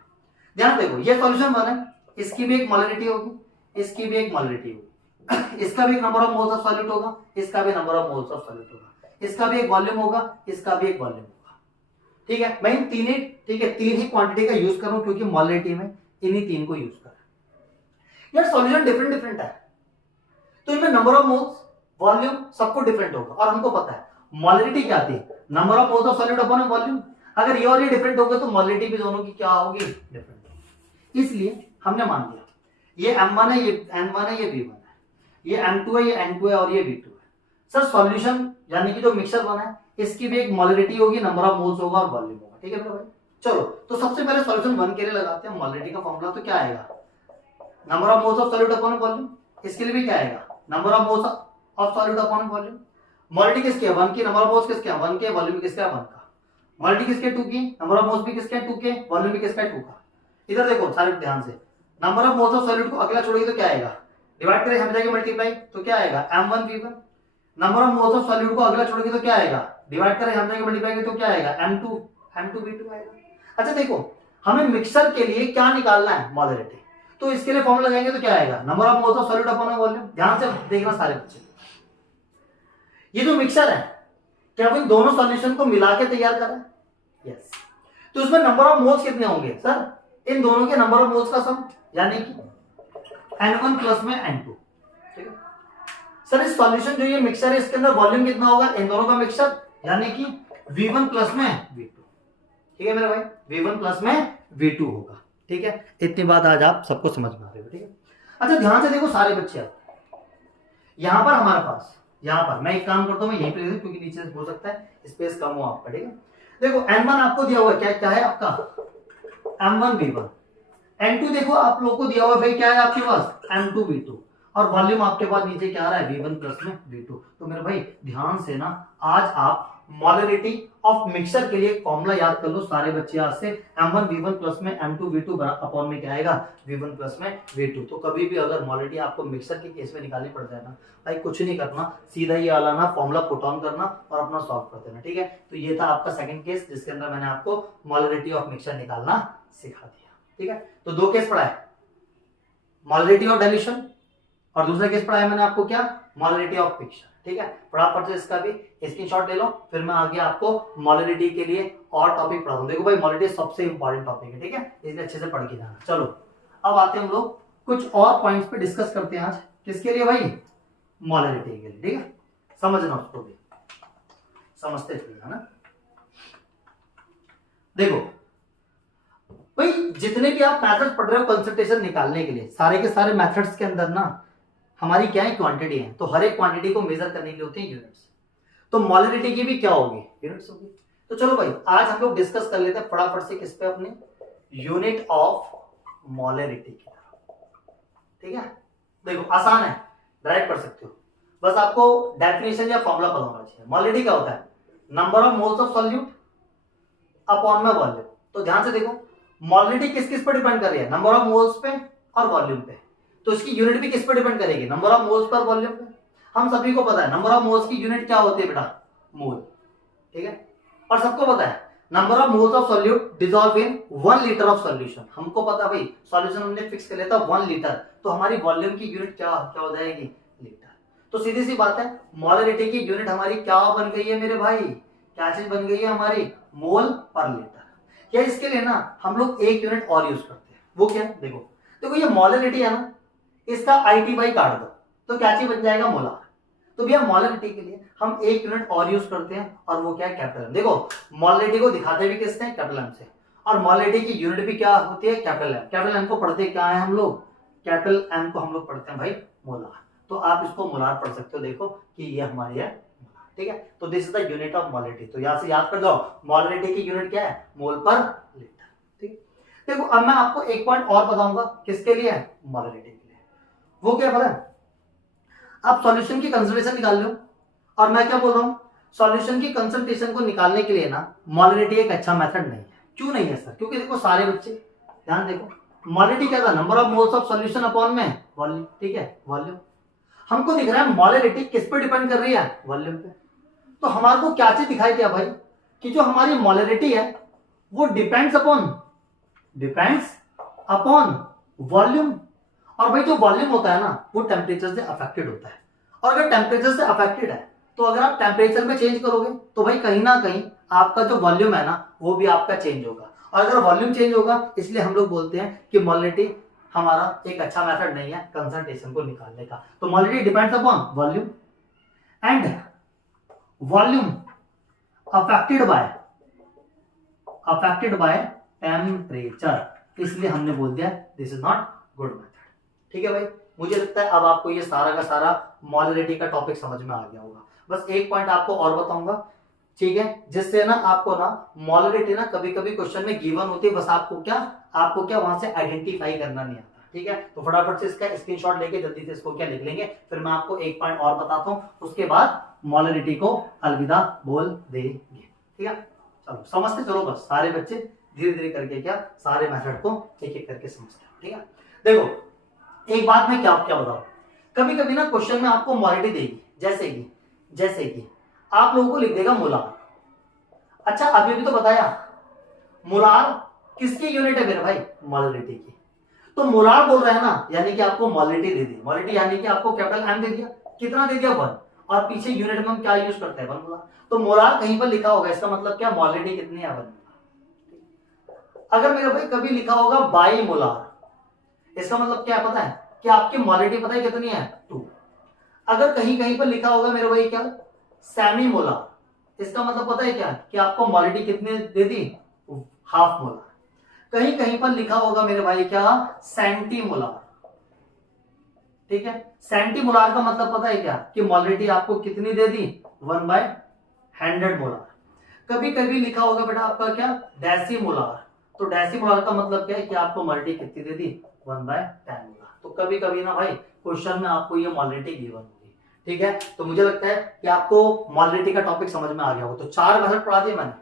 ध्यान देखो ये सॉल्यूशन 1 है, इसकी भी एक मोलरिटी होगी, इसकी भी एक मोलरिटी होगी, इसका भी एक number of moles of solute होगा, इसका भी number of moles of solute होगा, इसका भी एक वॉल्यूम होगा, इसका भी एक वॉल्यूम होगा, ठीक है। मैं इन तीन ही, ठीक है, 3 ही क्वांटिटी का यूज करूं क्योंकि मोलरिटी में इन्हीं 3 को यूज कर रहा है। यार सॉल्यूशन डिफरेंट डिफरेंट है तो इनमें नंबर ऑफ मोल्स, वॉल्यूम सबको डिफरेंट होगा, और हमको पता है मोलरिटी क्या थी, number of moles of solute upon volume. अगर ये और ये डिफरेंट हो गए तो मोलरिटी भी दोनों की क्या होगी, डिफरेंट। इसलिए हमने मान लिया ये m1 है, ये n1 है, ये v1 है, ये m2 है, ये n2 है और ये v2 है। सर सॉल्यूशन यानी कि जो मिक्सचर बना है इसकी भी एक मोलरिटी होगी, नंबर ऑफ मोल्स होगा और वॉल्यूम होगा, ठीक है मेरे भाई। चलो तो सबसे पहले सॉल्यूशन 1 के लिए लगाते हैं मोलरिटी का फॉर्मूला। तो क्या आएगा, number of moles of solute upon volume. इसके लिए भी क्या आएगा, number of moles of solute upon volume. Molarity किसकी है, 1 की, नंबर ऑफ मोल्स किसके हैं, 1 के, वॉल्यूम किसका है, 1 का। मोलरिटी किसके, 2 की, नंबर ऑफ मोल्स भी किसके हैं, 2 के, वॉल्यूम भी किसका है, 2 का। इधर देखो सारे ध्यान से, number of moles of solute को अगला छोड़ेगी तो क्या आएगा, डिवाइड करें हम जाके मल्टीप्लाई तो क्या आएगा, m1v1। Number of moles of solute को अगला छोड़ेगी तो क्या आएगा, डिवाइड करें हम जाके मल्टीप्लाई तो क्या आएगा, m2v2 आएगा। अच्छा देखो हमें मिक्सचर के लिए क्या निकालना है, मोलरिटी। तो इसके लिए फॉर्मूला लगाएंगे तो क्या आएगा, number of moles of solute upon volume. ध्यान से देखना सारे बच्चे, ये जो मिक्सचर है क्या वो दोनों सॉल्यूशन को मिला के तैयार कर रहा है, यस। तो इसमें नंबर ऑफ मोल्स कितने होंगे सर, इन दोनों के नंबर ऑफ मोल्स का सम, यानी कि n1 प्लस में n2, ठीक है। सर इस सॉल्यूशन जो ये मिक्सचर है इसके अंदर वॉल्यूम कितना होगा, इन दोनों का मिक्सचर, यानी कि V1 प्लस में V2। ठीक है मेरे भाई, V1 प्लस में V2 होगा। ठीक है, इतनी बात आज आप सबको समझ में आ रही है। ठीक है, अच्छा ध्यान से देखो सारे बच्चे, आप यहां पर हमारे पास, यहां पर मैं एक काम करता हूं, मैं यहीं पे लिख दूं क्योंकि नीचे हो सकता है स्पेस कम हो आपका। ठीक है, देखो N1 आपको दिया हुआ है, क्या क्या है आपका M1 V1, N2 देखो आप लोगों को दिया हुआ है भाई, क्या है आपके पास M2 V2, और वॉल्यूम आपके पास नीचे क्या आ रहा है V1 प्लस में V2। तो मेरे भाई ध्यान से ना आज आप मोलरिटी ऑफ मिक्सचर के लिए फॉर्मूला याद कर लो सारे बच्चे आज से, M1 V1 प्लस में M2 V2 अपॉन में क्या आएगा V1 प्लस में V2। तो कभी भी अगर मोलरिटी आपको मिक्सचर के केस में निकालनी पड़ जाए ना भाई, कुछ नहीं करना, सीधा ये वाला ना फॉर्मूला पुट ऑन करना और अपना सॉल्व कर देना। ठीक है, तो ये था आपका सेकंड केस जिसके अंदर मैंने आपको मोलरिटी ऑफ मिक्सचर निकालना सिखा दिया। ठीक है, तो दो केस पढ़ा है, मोलरिटी ऑफ डाइल्यूशन, और दूसरा केस पढ़ाया मैंने आपको क्या, मोलरिटी ऑफ मिक्सचर। ठीक है, फटाफट से इसका भी स्क्रीनशॉट ले लो, फिर मैं आगे आपको मोलरिटी के लिए और टॉपिक पढ़ा दूं। देखो भाई मोलरिटी सबसे इंपॉर्टेंट टॉपिक है। ठीक है, इसलिए अच्छे से पढ़ के जाना। चलो अब आते हैं हम लोग कुछ और पॉइंट्स पे डिस्कस करते हैं आज, किसके लिए भाई, मोलरिटी के लिए। ठीक है, समझना उसको भी, समझते चलना ना। देखो भाई जितने भी आप मेथड्स पढ़ रहे हो कंसंट्रेशन निकालने के लिए, सारे के सारे मेथड्स के अंदर ना हमारी क्या है, क्वांटिटी है, तो हर एक क्वांटिटी को मेजर करने के लिए होते हैं यूनिट्स। तो मोलरिटी की भी क्या होगी, यूनिट्स होगी। तो चलो भाई आज हम लोग डिस्कस कर लेते हैं फटाफट से किस पे, अपने यूनिट ऑफ मोलरिटी की तरफ। ठीक है, देखो आसान है, डायरेक्ट पढ़ सकते हो, बस आपको डेफिनेशन या फॉर्मूला पता होना चाहिए। मोलरिटी क्या होता है, number of moles of solute upon में वॉल्यूम। तो ध्यान से देखो मोलरिटी किस किस पर डिपेंड कर रही है, नंबर ऑफ मोल्स पे और वॉल्यूम पे। तो इसकी यूनिट भी किस पे डिपेंड करेगी, number of moles per volume पे। हम सभी को पता है नंबर ऑफ मोल्स की यूनिट क्या होती है बेटा, मोल। ठीक है, और सबको पता है number of moles of solute dissolve in 1 litre of solution. हमको पता भाई सॉल्यूशन हमने फिक्स कर लिया था 1 लीटर, तो हमारी वॉल्यूम की यूनिट क्या क्या हो जाएगी, लीटर। तो सीधी सी बात है मोलरिटी की यूनिट हमारी क्या बन गई है मेरे भाई, क्या चीज बन गई है हमारी, मोल पर लीटर। क्या इसके लिए ना हम लोग एक यूनिट और यूज करते हैं, वो क्या है, देखो देखो ये मोलरिटी है ना, इसका ITY काट दो तो क्या चीज बन जाएगा, मोलार। तो भैया मोलरिटी के लिए हम एक यूनिट और यूज करते हैं, और वो क्या है, कैपिटल एम। देखो मोलरिटी को दिखाते भी किससे, कैपिटल एम से, और मोलरिटी की यूनिट भी क्या होती है, कैपिटल एम। कैपिटल एम को पढ़ते क्या है हम लोग, कैपिटल एम को हम लोग पढ़ते हैं भाई मोलार। तो आप इसको मोलार पढ़ सकते हो, देखो कि ये हमारी है। ठीक है, तो this is the unit of molarity. तो यहां से याद कर दो मोलरिटी की यूनिट क्या है, मोल पर लीटर। ठीक, देखो अब मैं आपको एक पॉइंट और बताऊंगा, किसके लिए, मोलरिटी के लिए। वो क्या पता है, आप सॉल्यूशन की कंसंट्रेशन निकाल लो, और मैं क्या बोल रहा हूं, सॉल्यूशन की कंसंट्रेशन को निकालने के लिए ना मोलरिटी एक अच्छा मेथड नहीं है। क्यों नहीं है सर, क्योंकि देखो सारे बच्चे ध्यान देखो, मोलरिटी क्या था, number of moles of solution upon में वॉल्यूम। ठीक है, वॉल्यूम हमको दिख रहा है मोलरिटी किस पे डिपेंड कर रही है, वॉल्यूम पे। तो हमारे को क्या चीज दिखाई दिया भाई, कि जो हमारी मोलरिटी है वो डिपेंड्स अपॉन वॉल्यूम। और भाई जो वॉल्यूम होता है ना वो टेम्परेचर से अफेक्टेड होता है, और अगर टेम्परेचर से अफेक्टेड है तो अगर आप टेम्परेचर में चेंज करोगे तो भाई कहीं ना कहीं आपका जो वॉल्यूम है ना वो भी आपका चेंज होगा। और अगर वॉल्यूम चेंज होगा, इसलिए हम लोग बोलते हैं कि मोलरिटी हमारा एक अच्छा मेथड नहीं है कंसंट्रेशन को निकालने का। तो molarity depends upon volume, and volume affected by temperature, इसलिए हमने बोल दिया this is not good method. ठीक है भाई, मुझे लगता है अब आपको ये सारा का सारा मोलरिटी का टॉपिक समझ में आ गया होगा। बस एक पॉइंट आपको और बताऊंगा, ठीक है, जिससे ना आपको ना मोलरिटी ना कभी कभी क्वेश्चन में गिवन होती है, बस आपको क्या वहां से आइडेंटिफाई करना नहीं आता। ठीक है, तो फटाफट से इसका स्क्रीनशॉट लेके जल्दी से इसको क्या लिख लेंगे, फिर मैं आपको एक पॉइंट और बताता हूं, उसके बाद मोलरिटी को अलविदा बोल देंगे। ठीक है, चलो समझते चलो, बस सारे बच्चे धीरे धीरे करके क्या सारे मेथड को एक एक करके समझते हैं। ठीक है, देखो एक बात मैं क्या बताऊं, कभी कभी ना क्वेश्चन में आपको मोलरिटी देगी, जैसे कि आप लोगों को लिख देगा मोलार। अच्छा अभी भी तो बताया मोलार किसकी यूनिट है मेरे भाई, मोलरिटी की। तो मोलार बोल रहा है ना, यानी कि आपको मोलरिटी दे दी, मोलरिटी यानी कि आपको कैपिटल एम दे दिया, कितना दे दिया 1, और पीछे यूनिट में हम क्या यूज करते हैं 1 मोलार। तो मोलार कहीं पर लिखा होगा, इसका मतलब क्या मोलरिटी कितनी है 1 मोलार। अगर मेरे भाई कभी लिखा होगा बाई मोलार, इसका मतलब क्या पता है कि आपकी मोलरिटी पता है कितनी है 2। अगर कहीं कहीं पर लिखा होगा मेरे भाई क्या, सेमी मोलार, इसका मतलब पता है क्या कि आपको मोलिटी कितनी दे दी, हाफ मोलार। कहीं कहीं पर लिखा होगा मेरे भाई क्या, सेंटीमोलार, ठीक है। सेंटीमोलार का मतलब पता है क्या कि मोलिटी आपको कितनी दे दी, 1/100 मोलार। कभी कभी लिखा होगा बेटा आपका क्या, डेसीमोलार, तो डेसीमोलार का मतलब क्या है कि आपको मोलिटी कितनी दे दी, 1/10 मोलार। तो कभी कभी ना भाई क्वेश्चन में आपको ये मोलिटी गिवन होगी, ठीक है। तो मुझे लगता है कि आपको मोलिटी का टॉपिक समझ में आ गया हो। तो 4 मेथड पढ़ा दिए मैंने।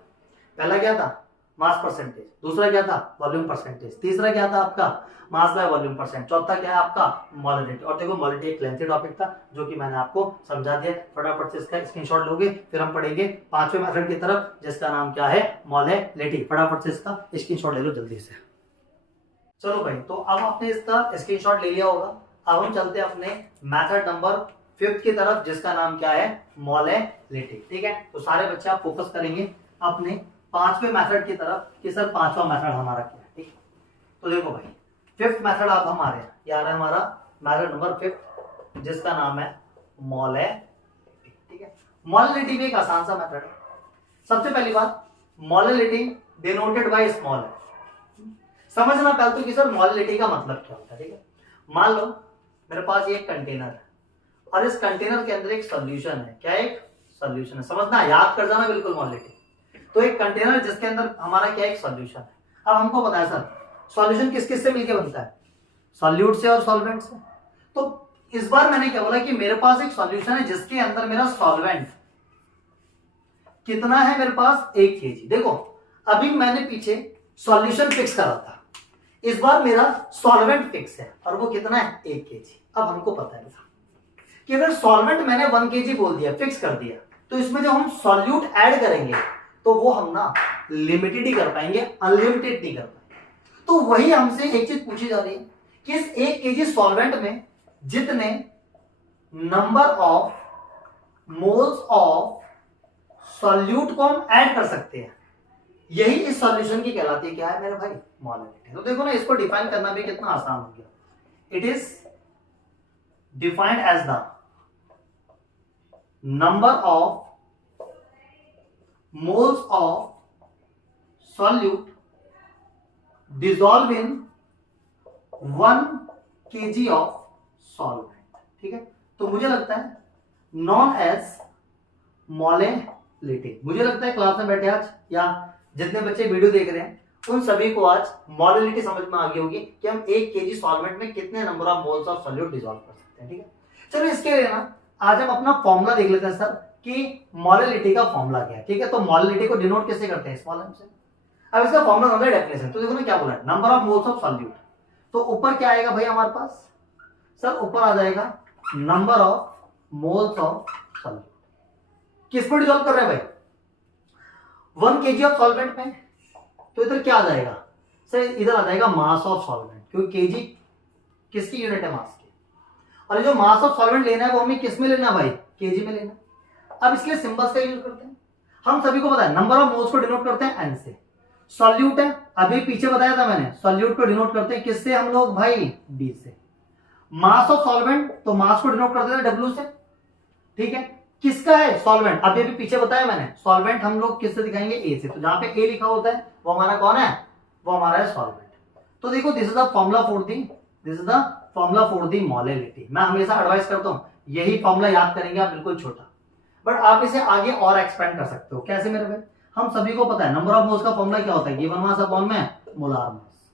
पहला क्या था, मास परसेंटेज, दूसरा क्या था, वॉल्यूम परसेंटेज, तीसरा क्या था आपका, मास बाय वॉल्यूम परसेंट, चौथा क्या है आपका, मोलिटी। और देखो मोलिटी एक लेंथी टॉपिक था जो कि मैंने आपको समझा दिया। फटाफट से इसका स्क्रीनशॉट लोगे, फिर हम पढ़ेंगे 5वें मेथड की तरफ जिसका नाम क्या है, मोलिटी। फटाफट से इसका स्क्रीनशॉट ले लो जल्दी से। चलो भाई, तो अब आपने इसका स्क्रीनशॉट ले लिया होगा। अब हम चलते हैं अपने मेथड नंबर 5 की तरफ जिसका नाम क्या है, मोलिटी, ठीक है। तो सारे बच्चे आप फोकस करेंगे अपने 5वें मेथड की तरफ कि सर 5वां मेथड हमारा क्या है, ठीक है। तो देखो भाई 5th मेथड आप हमारे ये आ रहा है हमारा मेथड नंबर 5 जिसका नाम है मोलिटी, ठीक है। मोलिटी भी एक आसान सा मेथड है। सबसे पहली बात, मोलिटी डिनोटेड बाय स्मॉल है। समझना पहले तो कि सर मोलिटी का मतलब क्या होता है, ठीक है। मान लो मेरे पास ये एक कंटेनर है और इस कंटेनर के अंदर एक सॉल्यूशन है। क्या एक सॉल्यूशन है, समझना, याद कर जाना बिल्कुल मोलिटी। तो एक कंटेनर जिसके अंदर हमारा क्या एक सॉल्यूशन है। अब हमको पता है सर सॉल्यूशन किस किस से मिलके बनता है, सॉल्यूट से और सॉल्वेंट से। तो इस बार मैंने क्या बोला कि मेरे पास एक सॉल्यूशन है जिसके अंदर मेरा सॉल्वेंट कितना है, मेरे पास 1 kg। देखो अभी मैंने पीछे सॉल्यूशन फिक्स करा था, इस बार मेरा सॉल्वेंट फिक्स है और वो कितना है, 1 kg। अब हमको पता है कि अगर सॉल्वेंट मैंने 1 kg बोल दिया, फिक्स कर दिया, तो इसमें जब हम सॉल्यूट ऐड करेंगे तो वो हम ना लिमिटेड ही कर पाएंगे, अनलिमिटेड नहीं कर पाएंगे। तो वही हमसे एक चीज पूछी जा रही है कि इस 1 kg सॉल्वेंट में जितने number of moles of solute को हम ऐड कर सकते हैं, यही इस सॉल्यूशन की कहलाती है क्या है मेरे भाई, मोलिटी। तो देखो ना इसको डिफाइन करना भी कितना आसान हो गया। It is defined as the number of moles of solute dissolve in 1 kg of solvent, ठीक है। तो मुझे लगता है नॉन एज मोलिटी। मुझे लगता है क्लास में बैठे आज या जितने बच्चे वीडियो देख रहे हैं उन सभी को आज मोलिटी समझ में आ गई होगी कि हम 1 kg सॉल्वेंट में कितने number of moles of solute dissolve कर सकते हैं, ठीक है। चलो इसके लिए ना आज हम अपना फॉर्मूला देख लेते हैं सर कि मोलिटी का फॉर्मूला क्या है, ठीक है। तो मोलिटी को डिनोट कैसे करते हैं, स्मॉल एम से। अब इसका फॉर्मूला होता है डेफिनेशन। तो देखो ना क्या बोला है, number of moles of solute. तो ऊपर क्या आएगा भाई हमारे पास, सर ऊपर आ जाएगा number of moles of solute. किस पर डिसॉल्व कर रहे हैं भाई, 1 kg ऑफ सॉल्वेंट में। तो इधर क्या आ जाएगा सर, इधर आ जाएगा मास ऑफ सॉल्वेंट, क्योंकि केजी किसकी यूनिट है, मास की। और जो मास ऑफ सॉल्वेंट लेना है वो हमें किस में लेना भाई, केजी में लेना। अब इसके लिए सिंबल्स का यूज करते हैं। हम सभी को पता है नंबर ऑफ मोल्स को डिनोट करते हैं एन से। सॉल्यूट है, अभी पीछे बताया था मैंने, सॉल्यूट को डिनोट करते हैं किससे हम लोग भाई, डी से। मास ऑफ सॉल्वेंट, तो मास को डिनोट करते हैं डब्ल्यू से, ठीक है। किसका है सॉल्वेंट, अभी भी पीछे बताया मैंने, सॉल्वेंट हम लोग किससे दिखाएंगे, ए से। तो जहां पे ए लिखा होता है वो हमारा कौन है, वो हमारा है सॉल्वेंट। तो देखो this is the formula for the, this is the formula for the molality. मैं हमेशा एडवाइस करता हूं यही फॉर्मूला याद करेंगे आप, बिल्कुल छोटा, बट आप इसे आगे और एक्सपेंड कर सकते हो। कैसे मेरे भाई, हम सभी को पता है नंबर ऑफ मोल्स का फॉर्मूला क्या होता है, गिवन मास अपॉन में मोलार मास,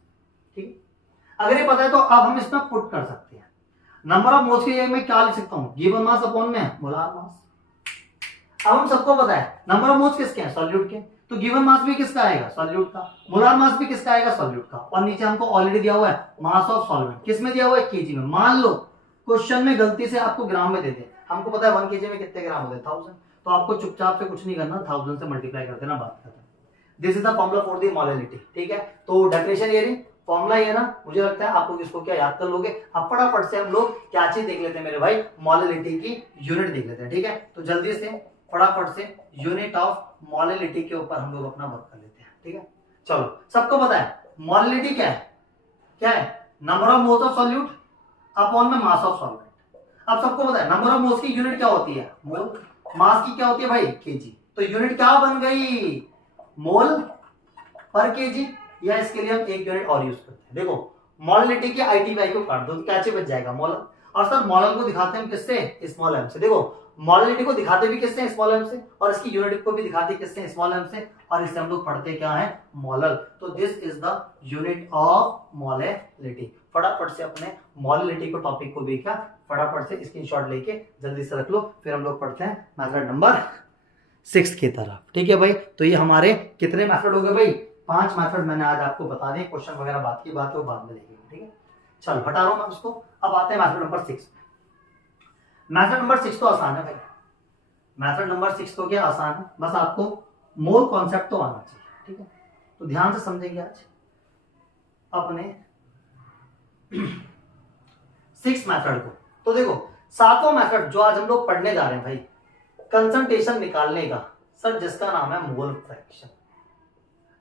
ठीक है। अगर ये पता है तो अब हम इसमें पुट कर सकते हैं नंबर ऑफ मोल्स के लिए मैं क्या लिख सकता हूं, गिवन मास अपॉन में मोलार मास। अब हम सबको पता है नंबर ऑफ मोल्स किसके हैं, सॉल्यूट के। तो गिवन मास भी किसका आएगा, सॉल्यूट का। मोलार मास भी किसका आएगा, सॉल्यूट का। और नीचे हमको ऑलरेडी दिया हुआ है मास ऑफ सॉल्वेंट, किस में दिया हुआ है, केजी में। मान लो क्वेश्चन में गलती से आपको ग्राम में दे दे, हमको पता है 1 kg में कितने ग्राम होते हैं, 1000। तो आपको चुपचाप से कुछ नहीं करना, 1000 से मल्टीप्लाई कर देना, बात खत्म। This is the formula for the molality, ठीक है। तो डेफिनेशन ये रही, फॉर्मूला ये ना। मुझे लगता है आप लोग इसको क्या याद कर लोगे। अब फटाफट से हम लोग क्या चीज देख लेते हैं मेरे भाई, मोलिटी की यूनिट देख लेते हैं, ठीक है। तो जल्दी से फटाफट से यूनिट ऑफ मोलिटी के ऊपर हम लोग अपना वर्क कर लेते हैं, ठीक है। चलो सबको पता है मोलिटी क्या है, क्या है, number of moles of solute upon में मास ऑफ सॉल्वेंट। अब सबको पता है नंबर ऑफ मोल्स की यूनिट क्या होती है, मोल। मास की क्या होती है भाई, केजी। तो यूनिट क्या बन गई, मोल पर केजी, या इसके लिए हम एक यूनिट और यूज करते हैं। देखो मोलरिटी के ITY को काट दो तो क्या बच जाएगा, मोलर। और सर मोलर को दिखाते हैं किससे, स्मॉल एम से। देखो मोलरिटी को दिखाते भी किससे, स्मॉल एम से, और इसकी यूनिट को भी दिखाते किससे, स्मॉल एम से, और इससे हम लोग पढ़ते क्या है, मोलर। तो this is the unit of molarity. फटाफट से अपने मोलरिटी को टॉपिक को देखा, फटाफट से स्क्रीनशॉट लेके जल्दी से रख लो, फिर हम लोग पढ़ते हैं मेथड नंबर 6 की तरफ। ठीक है भाई, तो ये हमारे कितने मेथड हो गए भाई, 5 मेथड मैंने आज आपको बता दिए। क्वेश्चन वगैरह बात की बात है वो बाद में देखेंगे। ठीक है, चलो हटा रहा हूं मैं उसको। अब आते हैं मेथड नंबर 6 पे। मेथड नंबर 6 तो आसान है भाई, मेथड नंबर 6 तो क्या आसान है, बस आपको मोल कॉन्सेप्ट तो आना चाहिए। ठीक है, तो ध्यान से समझेंगे आज अपने 6 मेथड को। तो देखो 7वां मेथड जो आज हम लोग पढ़ने जा रहे हैं भाई, कंसंट्रेशन निकालने का, सर जिसका नाम है मोल फ्रैक्शन।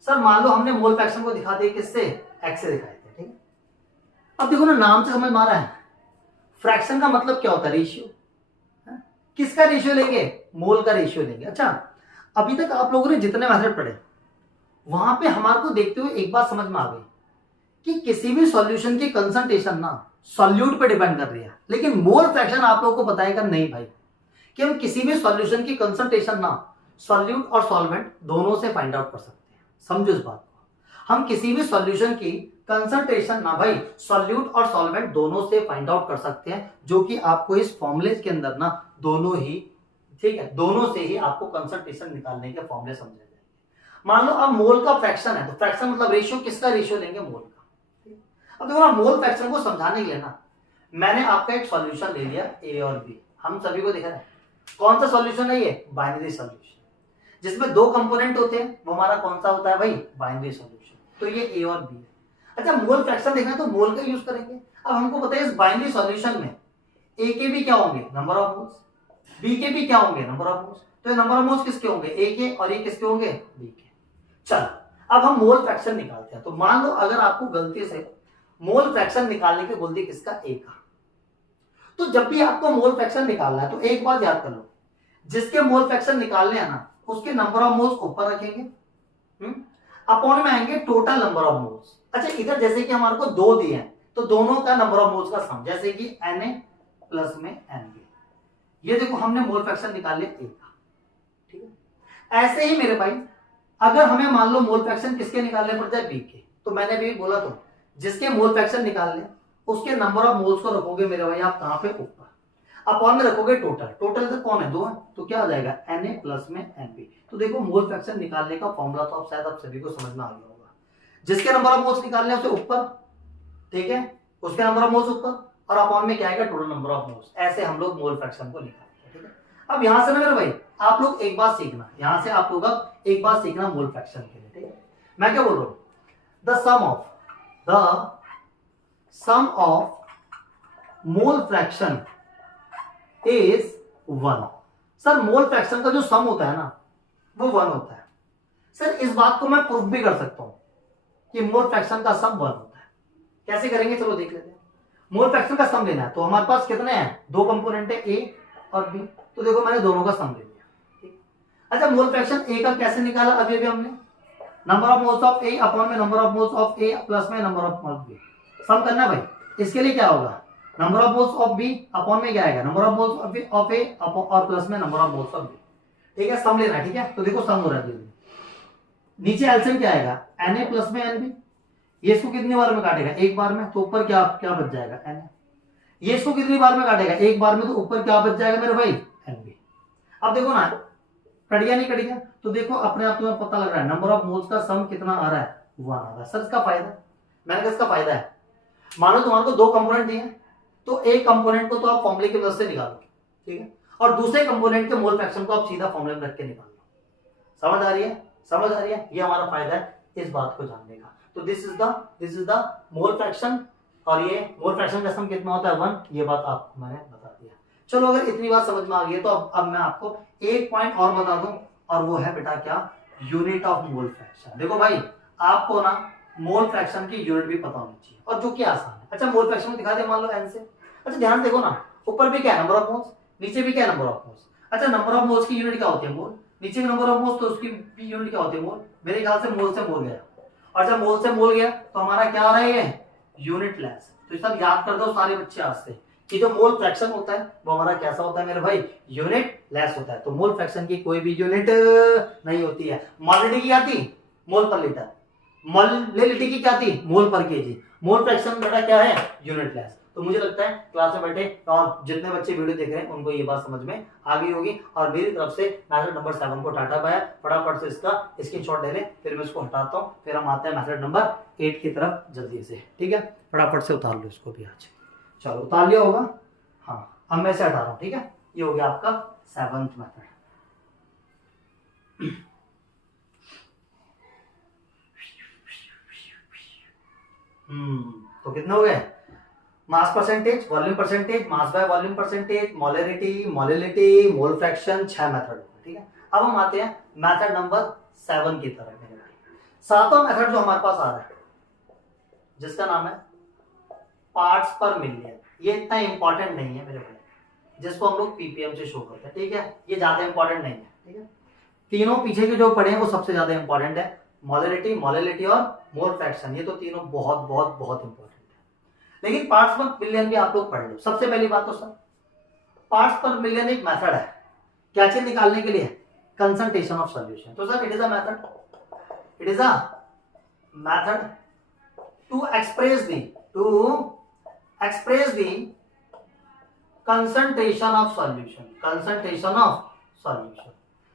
सर मान लो हमने मोल फ्रैक्शन को दिखा दिया किससे, एक्स से दिखाए थे। ठीक है, अब देखो ना नाम से समझ में आ रहा है, फ्रैक्शन का मतलब क्या होता है, रेशियो। किसका रेशियो लेंगे, मोल का रेशियो लेंगे। अच्छा, अभी तक आप लोगों ने जितने मेथड पढ़े वहां पे हमारे को देखते हुए एक बात समझ में आ गई कि किसी भी सॉल्यूशन की कंसंट्रेशन ना सॉल्यूट पे डिपेंड कर रही है, लेकिन मोल फ्रैक्शन आप लोगों को बताएगा नहीं भाई, कि हम किसी भी सॉल्यूशन की कंसंट्रेशन ना सॉल्यूट और सॉल्वेंट दोनों से फाइंड आउट कर सकते हैं। समझो इस बात को, हम किसी भी सॉल्यूशन की कंसंट्रेशन ना भाई सॉल्यूट और सॉल्वेंट दोनों से फाइंड आउट कर सकते हैं, जो कि आपको इस फॉर्मूले के अंदर ना दोनों ही, ठीक है, दोनों से ही आपको कंसंट्रेशन निकालने के फॉर्मूले समझे जाएंगे। मान लो अब मोल का फ्रैक्शन है, तो फ्रैक्शन मतलब रेशियो, किसका रेशियो लेंगे, मोल का। अब देखो ना मोल फ्रैक्शन को समझाने के लिए ना मैंने आपका एक सॉल्यूशन ले लिया ए और बी, हम सभी को दिख रहा है कौन सा सॉल्यूशन है ये, बाइनरी सॉल्यूशन, जिसमें 2 कंपोनेंट होते हैं, वो हमारा कौन सा होता है भाई, बाइनरी सॉल्यूशन। तो ये ए और बी है। अच्छा मोल फ्रैक्शन देखना है तो मोल का यूज करेंगे। अब हमको पता है इस बाइनरी सॉल्यूशन में ए के भी क्या होंगे, नंबर ऑफ मोल्स, बी के भी क्या होंगे, नंबर ऑफ मोल्स। तो ये नंबर ऑफ मोल्स किसके होंगे, ए के, और ये किसके होंगे, बी के। चलो अब हम मोल फ्रैक्शन निकालते हैं। तो मान लो अगर आपको गलती से मोल फ्रैक्शन निकालने की बोलती किसका, ए का, तो जब भी आपको मोल फ्रैक्शन निकालना है तो एक बात याद कर लो, जिसके मोल फ्रैक्शन निकालने हैं ना उसके नंबर ऑफ मोल्स ऊपर रखेंगे, अपॉन में आएंगे टोटल नंबर ऑफ मोल्स। अच्छा इधर जैसे कि हमारे को 2 दिए हैं तो दोनों का नंबर ऑफ मोल्स का सम, जैसे कि Na प्लस में Nb, ये देखो हमने मोल फ्रैक्शन निकाल लिया ए का। ठीक है, ऐसे ही मेरे भाई अगर हमें मान लो मोल फ्रैक्शन किसके निकालने पड़ जाए, बी के, तो मैंने भी बोला तो जिसके मोल फ्रैक्शन निकाल ले उसके नंबर ऑफ मोल्स को रखोगे मेरे भाई आप कहां पे, ऊपर, अपॉन में रखोगे टोटल। टोटल तो कौन है, 2 है, तो क्या आ जाएगा Na प्लस में Nb। तो देखो मोल फ्रैक्शन निकालने का फॉर्मूला तो आप शायद आप सभी को समझ में आ गया होगा, जिसके नंबर ऑफ मोल्स निकालने हैं उसके ऊपर, ठीक है, उसके नंबर ऑफ मोल्स ऊपर, और अपॉन में क्या आएगा, टोटल नंबर ऑफ मोल्स। ऐसे हम लोग मोल फ्रैक्शन को निकालते हैं। ठीक है, अब यहां से ना मेरे भाई आप लोग एक बात सीखना, यहां से आप लोग एक बात सीखना मोल फ्रैक्शन के लिए। ठीक है, मैं क्या बोल रहा हूं, the sum of mole fraction is 1। Sir mole fraction का जो सम होता है ना वो 1 होता है। सर इस बात को मैं प्रूफ भी कर सकता हूं कि मोल फ्रैक्शन का सम 1 होता है। कैसे करेंगे, चलो देख लेते हैं। मोल फ्रैक्शन का सम लेना है तो हमारे पास कितने हैं, 2 कंपोनेंट है ए और बी, तो देखो मैंने दोनों का सम ले लिया। ठीक, अच्छा मोल फ्रैक्शन ए का कैसे निकाला, अभी भी हमने number of moles of A upon में number of moles of A plus में number of moles B, sum करना है भाई। इसके लिए क्या होगा, number of moles of B upon में क्या आएगा, number of moles of A और प्लस में number of moles of B. ठीक है, सम लेना है। ठीक है, तो देखो सम हो रहा है, नीचे एलसीएम क्या आएगा, Na प्लस में Nb, ये इसको कितनी बार में काटेगा, एक बार में, तो ऊपर क्या क्या बच जाएगा, Na। ये इसको कितनी बार में काटेगा, एक बार में, तो ऊपर क्या बच जाएगा मेरे भाई, Nb। अब देखो ना कट गया नहीं कट गया, तो देखो अपने आप तुम्हें पता लग रहा है नंबर ऑफ मोल्स का सम कितना आ रहा है, 1 आ रहा है। सर इसका फायदा, मैंने कहा इसका फायदा है, मानो तुम्हारे को 2 कंपोनेंट दिए तो एक कंपोनेंट को तो आप फॉर्मूले की मदद से निकालो, ठीक है, और दूसरे कंपोनेंट के मोल फ्रैक्शन को आप सीधा फॉर्मूले में रख के निकाल लो। समझ आ रही है, समझ आ रही है, ये हमारा फायदा है इस बात को जानने का। तो this is the mole fraction, और ये मोल फ्रैक्शन का सम कितना होता है, 1, ये बात आपको मैंने बता दिया। चलो अगर इतनी बात समझ में आ गई है तो अब मैं आपको एक पॉइंट और बता दूं, और वो है बेटा क्या, यूनिट ऑफ मोल फ्रैक्शन। देखो भाई आपको ना मोल फ्रैक्शन की यूनिट भी पता होनी चाहिए, और जो कि आसान है। अच्छा मोल फ्रैक्शन को दिखा दे मान लो n से। अच्छा ध्यान देखो ना, ऊपर भी क्या है, नंबर ऑफ मोल्स, नीचे भी क्या है, नंबर ऑफ मोल्स। अच्छा, नंबर ऑफ मोल्स की यूनिट क्या होती है, मोल। नीचे की नंबर ऑफ मोल्स, तो उसकी भी यूनिट क्या होती है, मोल। मेरे ख्याल से मोल से मोल गया, और जब मोल से मोल गया तो हमारा क्या आ रहा है, यूनिट लेस। तो सब याद कर दो सारे बच्चे आज से कि जो मोल फ्रैक्शन होता है वो हमारा कैसा होता है मेरे भाई, यूनिट लेस होता है। तो मोल फ्रैक्शन की कोई भी यूनिट नहीं होती है। मोलिटी की क्या थी, मोल पर लीटर। मोलिटी की क्या थी, मोल पर केजी। मोल फ्रैक्शन बेटा क्या है, यूनिट लेस। तो मुझे लगता है क्लास में बैठे और जितने बच्चे वीडियो देख रहे हैं उनको ये बात समझ में आ गई होगी। और मेरी तरफ से मेथड नंबर 7 को टाटा बाय। फटाफट से इसका स्क्रीनशॉट ले लें, फिर मैं इसको हटाता हूँ, फिर हम आते हैं मेथड नंबर 8 की तरफ जल्दी से। ठीक है, फटाफट से उतार लो इसको भी आज। चलो उतार लिया होगा, हाँ अब मैं इसे हटा रहा हूँ। ठीक है, ये हो गया आपका 7th मेथड। तो कितने हो गए, mass percentage, volume percentage, mass by volume percentage, molarity, molality, mole fraction, 6 method. ठीक है, अब हम आते हैं मेथड नंबर 7 की तरफ। मेरे भाई 7वां मेथड जो हमारे पास आ रहा है जिसका नाम है पार्ट्स पर मिलियन। ये इतना इंपॉर्टेंट नहीं है मेरे भाई, जिसको हम लोग पीपीएम से शो करते हैं। ठीक है, ये ज्यादा इंपॉर्टेंट नहीं है। ठीक है, तीनों पीछे के जो पढ़े हैं वो सबसे ज्यादा इंपॉर्टेंट है, मोलरिटी, मोलिलिटी और मोल फ्रैक्शन। ये तो तीनों बहुत बहुत बहुत इंपॉर्टेंट है। लेकिन पार्ट्स पर मिलियन भी आप लोग पढ़ लो। सबसे पहली बात तो सर, पार्ट्स पर मिलियन एक मेथड है क्या चीज निकालने के लिए, कंसंट्रेशन ऑफ सॉल्यूशन। तो sir it is a method, it is a method to express the concentration of solution, concentration of solution.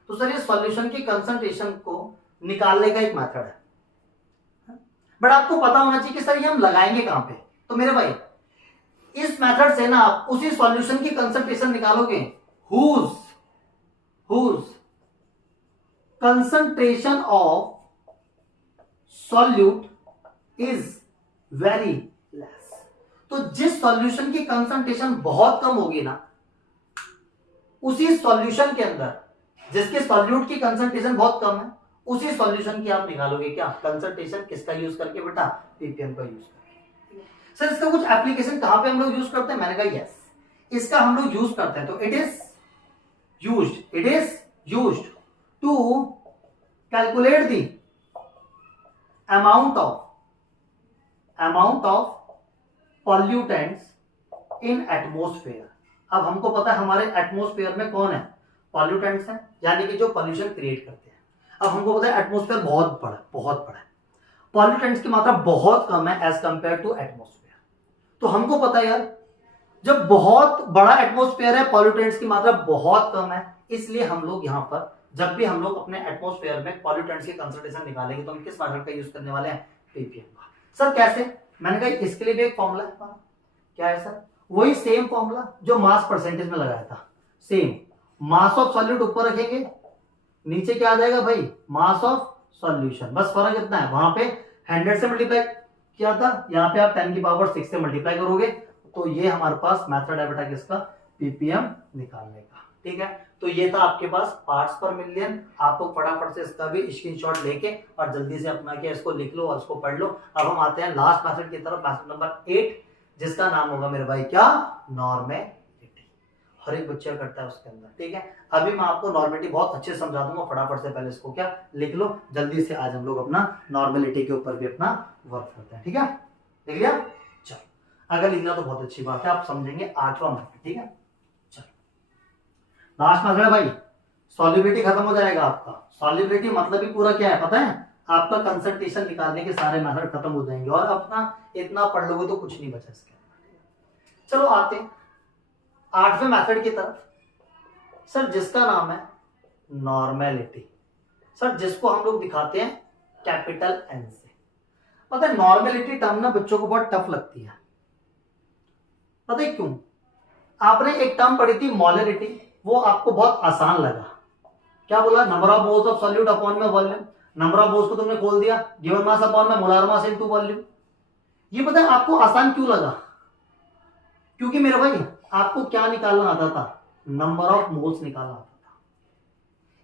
तो सर ये सॉल्यूशन की कंसंट्रेशन को निकालने का एक मेथड है। बट आपको पता होना चाहिए कि सर ये हम लगाएंगे कहां पे। तो मेरे भाई इस मेथड से ना आप उसी सॉल्यूशन की कंसंट्रेशन निकालोगे whose concentration of solute is very less. तो जिस सॉल्यूशन की कंसंट्रेशन बहुत कम होगी ना, उसी सॉल्यूशन के अंदर जिसके सॉल्यूट की कंसंट्रेशन बहुत कम है, उसी सॉल्यूशन की आप निकालोगे क्या, कंसंट्रेशन। किसका यूज करके बेटा, पीपीएम का यूज करके। सर इसका कुछ एप्लीकेशन कहां पे हम लोग यूज करते हैं, मैंने कहा यस, इसका हम लोग यूज करते हैं। तो it is used to calculate the amount of pollutants in atmosphere. अब हमको पता है हमारे एटमोस्फेयर में कौन है, पॉल्यूटेंट्स हैं, यानी कि जो पॉल्यूशन क्रिएट करते हैं। अब हमको पता है एटमोस्फेयर बहुत बड़ा है, पॉल्यूटेंट्स की मात्रा बहुत कम है एज कंपेयर टू एटमोस्फेयर। तो हमको पता है यार जब बहुत बड़ा एटमोस्फेयर है, पॉल्यूटेंट्स की मात्रा बहुत कम है, इसलिए हम लोग यहाँ पर जब भी हम लोग अपने एटमोस्फेयर में पॉल्यूटेंट्स की कंसंट्रेशन निकालेंगे तो हम किस मेथड का यूज करने वाले हैं, पीपीएम का। सर कैसे, मैंने कहा इसके लिए भी एक फॉर्मूला है, क्या है सर, वही सेम फॉर्मूला जो मास परसेंटेज में लगाया था, सेम। मास ऑफ सॉल्यूट ऊपर रखेंगे, नीचे क्या आ जाएगा भाई, मास ऑफ सॉल्यूशन। बस फर्क इतना है, वहां पे 100 से मल्टीप्लाई किया था, यहाँ पे आप 10 की पावर 6 से मल्टीप्लाई करोगे। तो ये हमारे पास मेथड है बेटा किसका, पीपीएम निकालने का। ठीक है, तो ये था आपके पास पार्ट्स पर मिलियन। आप लोग फटाफट से इसका भी स्क्रीनशॉट लेके और जल्दी से अपना क्या इसको लिख लो और इसको पढ़ लो। अब हम आते हैं लास्ट मेथड की तरफ, मेथड नंबर 8, जिसका नाम होगा मेरे भाई क्या, नॉर्मेलिटी। हर एक बच्चा करता है उसके अंदर। ठीक है, अभी मैं आपको नॉर्मेलिटी बहुत अच्छे से समझा दूंगा, फटाफट से पहले इसको क्या लिख लो जल्दी से। आज हम लोग अपना नॉर्मेलिटी के ऊपर भी अपना वर्क करते हैं। ठीक है, लिख लिया, चलो अगर लिखना तो बहुत अच्छी बात है, आप समझेंगे 8वां मेथड। ठीक है, चलो लास्ट मेथड है भाई, सॉल्युबिलिटी खत्म हो जाएगा आपका। सॉल्युबिलिटी मतलब ही पूरा क्या है पता है, आपका कंसंट्रेशन निकालने के सारे मेथड खत्म हो जाएंगे और अपना इतना पढ़ लोगे तो कुछ नहीं बचा इसके अंदर। चलो आते हैं 8वें मेथड की तरफ, सर जिसका नाम है नॉर्मेलिटी। सर जिसको हम लोग दिखाते हैं कैपिटल एन से। पता है नॉर्मेलिटी टर्म ना बच्चों को बहुत टफ लगती है, पता है क्यों, आपने एक टर्म पढ़ी थी मोलरिटी, वो आपको बहुत आसान लगा। क्या बोला, number of moles of solute upon में वॉल्यूम। नंबर ऑफ मोल्स को तुमने खोल दिया, गिवन मास अपॉन में मोलार मास इनटू वॉल्यूम। ये पता है आपको आसान क्यों लगा, क्योंकि मेरे भाई आपको क्या निकालना आता था, नंबर ऑफ मोल्स निकालना आता था,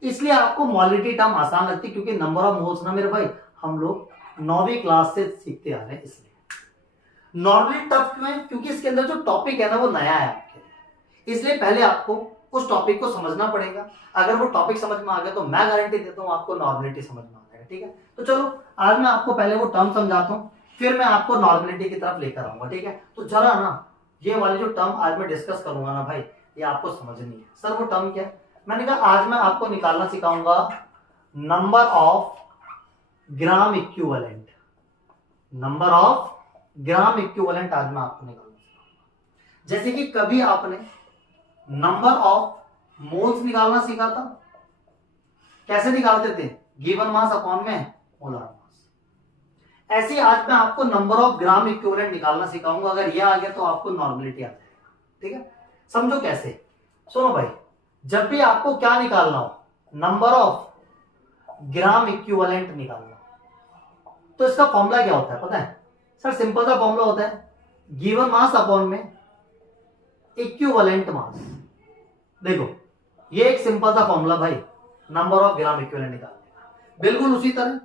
इसलिए आपको मोलरिटी टर्म आसान लगती, क्योंकि नंबर ऑफ मोल्स ना मेरे भाई हम लोग 9वीं क्लास से सीखते आ रहे हैं। इसलिए नॉर्मली टफ क्यों है, क्योंकि इसके अंदर जो टॉपिक है ना वो नया है आपके लिए। इसलिए पहले आपको उस टॉपिक को समझना पड़ेगा। अगर वो टॉपिक समझ में आ गया तो मैं गारंटी देता हूँ आपको नॉर्मलिटी समझ में आ जाएगा। ठीक है, तो चलो आज मैं आपको पहले वो टर्म समझाता हूँ, फिर मैं आपको नॉर्मलिटी की तरफ लेकर आऊंगा। ठीक है, तो जरा ना ये वाली जो टर्म आज मैं डिस्कस करूंगा ना भाई, ये आपको समझनी है। सर वो टर्म क्या है? मैंने कहा आज मैं आपको निकालना सिखाऊंगा number of gram equivalent. Number of gram equivalent आज मैं आपको निकालना सिखाऊंगा। जैसे कि कभी आपने नंबर ऑफ मोल्स निकालना सीखा था, कैसे निकालते थे? गिवन मास अपॉन में मोलार मास। ऐसे आज मैं आपको नंबर ऑफ ग्राम इक्विवेलेंट निकालना सिखाऊंगा। अगर ये आ गया तो आपको नॉर्मलिटी आ जाएगा। ठीक है, समझो कैसे। सुनो भाई, जब भी आपको क्या निकालना हो, नंबर ऑफ ग्राम इक्विवेलेंट निकालना, तो इसका फॉर्मूला क्या होता है पता है? सर सिंपल सा फॉर्मूला होता है गिवन मास अपॉन में इक्विवेलेंट मास। देखो ये एक सिंपल सा फॉर्मूला भाई, नंबर ऑफ ग्राम इक्विवेलेंट निकालने का। बिल्कुल उसी तरह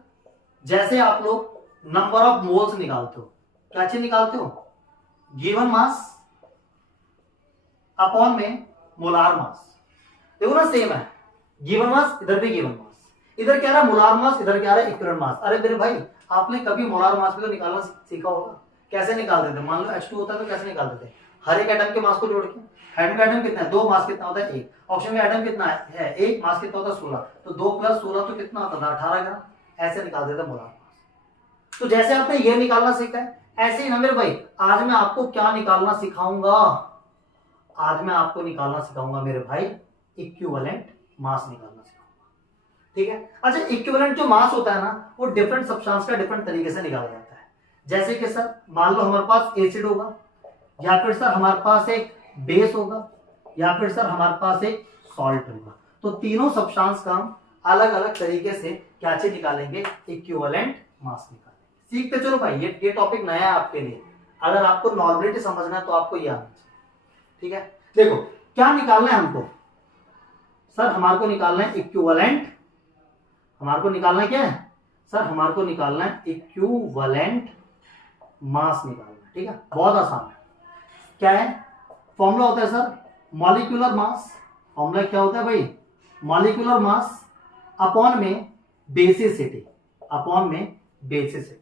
जैसे आप लोग नंबर ऑफ मोल्स निकालते हो, क्या चीज निकालते हो? गिवन मास अपॉन में मोलार मास। देखो ना सेम है, गिवन मास इधर भी गिवन मास, इधर क्या रहा मोलार मास, इधर क्या रहा इक्विवेलेंट मास। अरे मेरे भाई आपने कभी मोलार मास भी तो निकालना सीखा होगा। कैसे निकालते थे? मान लो H2 होता है तो कैसे निकालते थे? हर एक एटम के मास को जोड़ के। हाइड्रोजन का एटम कितना है? 2, मास कितना होता है? 1। ऑक्सीजन का एटम कितना है? 1, मास कितना होता है? 16। तो 2 + 16 तो कितना होता था? 18 ग्राम। ऐसे निकालते थे मोलार मास। तो जैसे आपने ये निकालना सीखा है, ऐसे ही ना मेरे भाई आज मैं आपको क्या निकालना सिखाऊंगा? आज मैं आपको निकालना सिखाऊंगा मेरे भाई इक्विवेलेंट मास निकालना सिखाऊंगा। ठीक है, अच्छा इक्विवेलेंट जो मास होता है ना, वो डिफरेंट सब्सटेंस का डिफरेंट तरीके से निकाला जाता है। जैसे कि सर मान लो हमारे पास एसिड होगा, या फिर सर हमारे पास एक बेस होगा, या फिर सर हमारे पास एक सॉल्ट होगा। तो तीनों सब्सटेंस का हम अलग अलग तरीके से क्या चीज निकालेंगे? इक्विवेलेंट मास निकालेंगे। सीखते चलो भाई, ये टॉपिक नया है आपके लिए। अगर आपको नॉर्मलिटी समझना है तो आपको ये आना चाहिए। ठीक है, देखो क्या निकालना है हमको? सर हमारे को निकालना है इक्विवेलेंट। हमारे को निकालना है क्या है? सर हमारे को निकालना है इक्विवेलेंट मास निकालना है। ठीक है, बहुत आसान है। क्या है फॉर्मूला? होता है सर मॉलिक्यूलर मास। फॉर्मूला क्या होता है भाई? मॉलिक्यूलर मास अपॉन में बेसिसिटी। अपॉन में बेसिसिटी।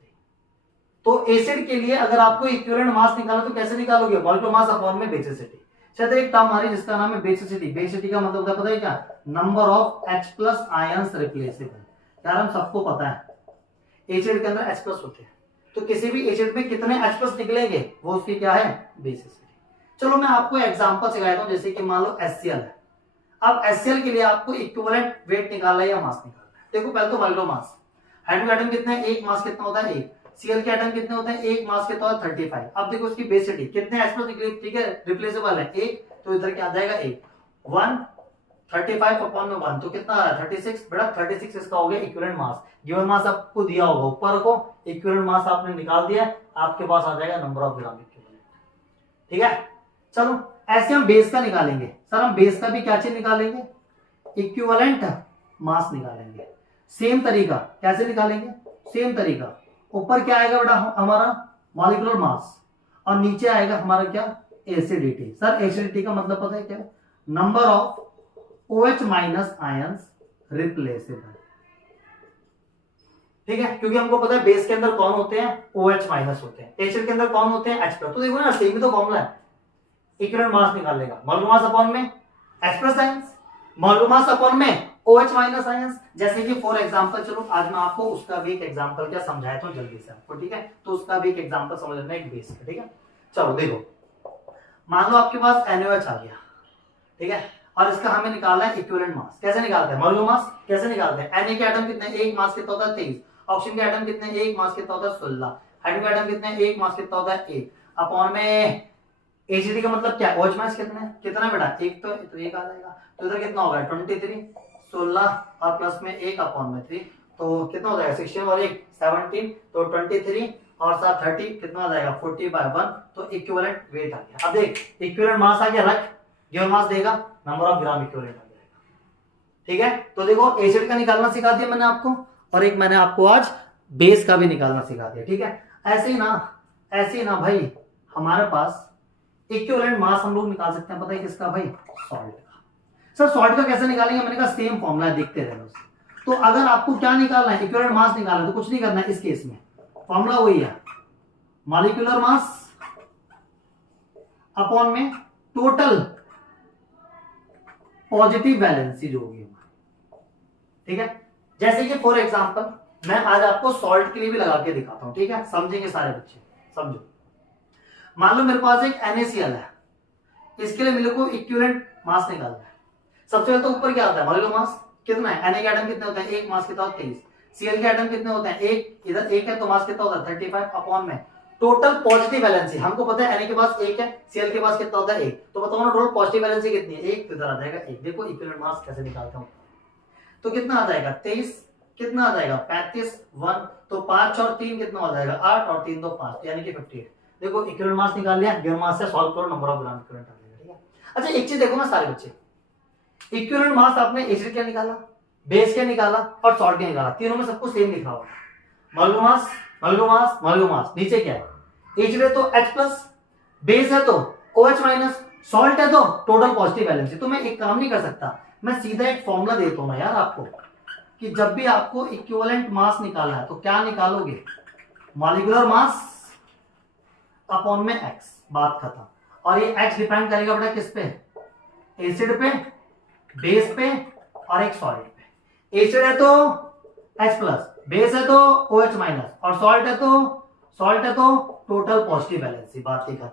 तो एसिड के लिए अगर आपको इक्विवेलेंट मास निकालना तो कैसे निकालोगे? मॉलिक्यूलर मास अपॉन में बेसिसिटी। शायद एक टर्म हमारी जिसका नाम है बेसिसिटी। बेसिसिटी का मतलब होता है पता है क्या? Number of H+ ions replaceable. यार हम सबको पता है एसिड के अंदर H+ होते हैं, तो किसी भी एसिड में कितने H+ निकलेंगे वो उसकी क्या है? बेसिसिटी। चलो मैं आपको एग्जांपल सिखाता हूं। जैसे कि मान लो HCl है। अब HCl के लिए आपको इक्विवेलेंट वेट निकालना है या मास निकालना है। देखो पहले तो मॉलिक्यूलर मास, हाइड्रोजन एटम कितने हैं? 1, मास कितना होता है? 1। Cl के एटम कितने होते हैं? 1, मास कितना होता है? 35। अब देखो उसकी बेसिसिटी कितने H+ निकले? ठीक है, रिप्लेसेबल है 1, तो इधर क्या आ जाएगा? 1 35 अपॉन में 1 तो कितना आ रहा है? 36। बेटा 36 इसका हो गया इक्विवेलेंट मास। गिवन मास आपको दिया होगा, ऊपर रखो, इक्विवेलेंट मास आपने निकाल दिया, आपके पास आ जाएगा नंबर ऑफ ग्राम इक्विवेलेंट। ठीक है, चलो ऐसे हम बेस का निकालेंगे। सर हम बेस का भी क्या चीज निकालेंगे? इक्विवेलेंट मास निकालेंगे। सेम तरीका कैसे निकालेंगे? सेम तरीका, ऊपर क्या आएगा बेटा हमारा? मॉलिक्यूलर मास, और नीचे आएगा हमारा क्या? एसिडिटी। सर एसिडिटी का मतलब पता है क्या? Number of OH- ions replaceable. ठीक है, क्योंकि हमको पता है बेस के अंदर कौन होते हैं? OH- होते हैं। एसिड के अंदर कौन होते हैं? H+। तो देखो ना सेम ही तो फॉर्मूला है। इक्विवेलेंट मास निकालेगा मॉलिक्यूलर मास अपॉन में H+ ions, molecular mass upon में OH- आयंस। जैसे कि फॉर एग्जांपल, चलो आज मैं आपको उसका भी एक एग्जांपल क्या समझाया तो जल्दी से आपको। ठीक है, तो उसका भी एक एग्जांपल समझ लेना एक बेस का। ठीक है, चलो देखो मान लो आपके पास NaOH आ गया। ठीक है, और इसका हमें निकालना है इक्विवेलेंट मास। कैसे निकालते हैं? मॉलिक्यूलर मास कैसे निकालते हैं? Na के एटम कितने? 1, मास कितना होता है? 23। ऑक्सीजन के एटम कितने? 1, मास कितना होता है? 16। हाइड्रोजन के एटम कितने? 1, मास कितना होता है? 1 अपॉन में एसिडी का मतलब क्या? OH मास कितना है? कितना बेटा? 1 तो 1 आ जाएगा। तो इधर कितना होगा? 23, 16 और प्लस में 1 अपॉन में 3, तो कितना हो जाएगा? 16 और 1 17, तो 23 और साथ 30 कितना आ जाएगा? 40/1। तो इक्विवेलेंट वेट आ गया। अब देख इक्विवेलेंट मास आ गया, रख गिवन मास देगा, नंबर ऑफ ग्राम इक्विवेलेंट आ जाएगा। ठीक है, तो देखो एसिड का निकालना सिखा दिया मैंने आपको, और एक मैंने आपको आज बेस का भी निकालना सिखा दिया। ठीक है, ऐसे ही ना भाई हमारे पास इक्विवेलेंट मास हम लोग निकाल सकते हैं, पता है किसका भाई, सॉल्ट का। सर सॉल्ट का कैसे निकालेंगे, मैंने कहा सेम फॉर्मूला देखते रहना। तो अगर आपको क्या निकालना है, इक्विवेलेंट मास निकालना है, तो कुछ नहीं करना है इस केस में, फॉर्मूला वही है, मॉलिक्यूलर मास अपॉन में टोटल पॉजिटिव वैलेंसी जो होगी, ठीक है। जैसे कि फॉर एग्जांपल मैं आज आपको सॉल्ट के लिए भी लगा के दिखाता हूं, ठीक है, समझेंगे सारे बच्चे, समझो। मान लो मेरे पास एक NaCl है, इसके लिए मेरे को इक्विवेलेंट मास निकालना है। सबसे पहले तो ऊपर क्या आता है, मॉलिक्यूलर मास कितना है, Na के एटम कितने होते हैं, एक, मास कितना होता है 23, Cl के एटम कितने होते हैं एक, इधर एक है तो मास कितना होता है 35 अपॉन में टोटल पॉजिटिव वैलेंसी। हमको पता है Na के पास एक है, Cl के पास कितना होता है एक, तो बताओ ना टोटल पॉजिटिव वैलेंसी कितनी है, एक, तो इधर आ जाएगा एक। देखो इक्विवेलेंट मास कैसे निकालता हूं, तो कितना आ जाएगा 23, कितना आ जाएगा 35, 1, तो 5 और 3 कितना हो जाएगा 8 और 3 2 5, यानी कि 58। देखो इक्विवेलेंट मास निकाल लिया, गिवन मास से सॉल्व करो, नंबर ऑफ ग्राम इक्विवेलेंट आ जाएगा, ठीक है। अच्छा एक चीज देखो ना सारे बच्चे, इक्विवेलेंट मास आपने एसिड क्या निकाला, बेस क्या निकाला और सॉल्ट क्या निकाला, तीनों में सबको सेम लिखा हुआ, molecular mass molecular mass molecular mass. नीचे क्या है, एसिड है तो H प्लस, बेस है तो OH माइनस, सॉल्ट है तो टोटल पॉजिटिव वैलेंसी। तो मैं एक काम नहीं कर सकता, मैं सीधा एक फॉर्मूला देता हूं ना यार आपको, कि जब भी आपको इक्विवेलेंट मास निकालना है तो क्या निकालोगे, मॉलिक्यूलर मास अपॉन में x, बात खत्म। और ये x डिपेंड करेगा बेटा किस पे, एसिड पे, बेस पे और एक सॉल्ट पे। एसिड है तो H प्लस, बेस है तो OH माइनस और सॉल्ट है तो टोटल पॉजिटिव वैलेंसी, बात ही खत्म।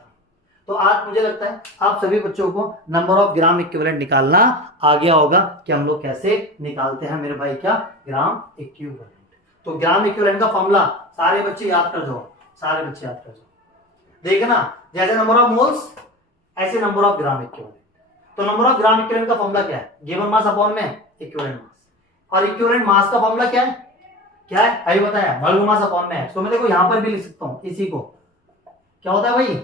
तो आज मुझे लगता है आप सभी बच्चों को नंबर ऑफ ग्राम इक्विवेलेंट निकालना आ गया होगा कि हम लोग कैसे निकालते हैं मेरे भाई क्या, ग्राम इक्विवेलेंट। तो ग्राम इक्विवेलेंट का फॉर्मूला सारे बच्चे याद कर जाओ, सारे बच्चे याद कर जाओ। देखना जैसे नंबर ऑफ मोल्स ऐसे नंबर ऑफ ग्राम इक्विवेलेंट। तो नंबर ऑफ ग्राम इक्विवेलेंट का फॉर्मूला क्या है, गिवन मास अपॉन में इक्विवेलेंट मास, और इक्विवेलेंट मास का फॉर्मूला क्या है, क्या है अभी बताया, मॉलिक्यूलर मास अपॉन में। तो मैं देखो यहां पर भी लिख सकता हूं इसी को, क्या होता है भाई,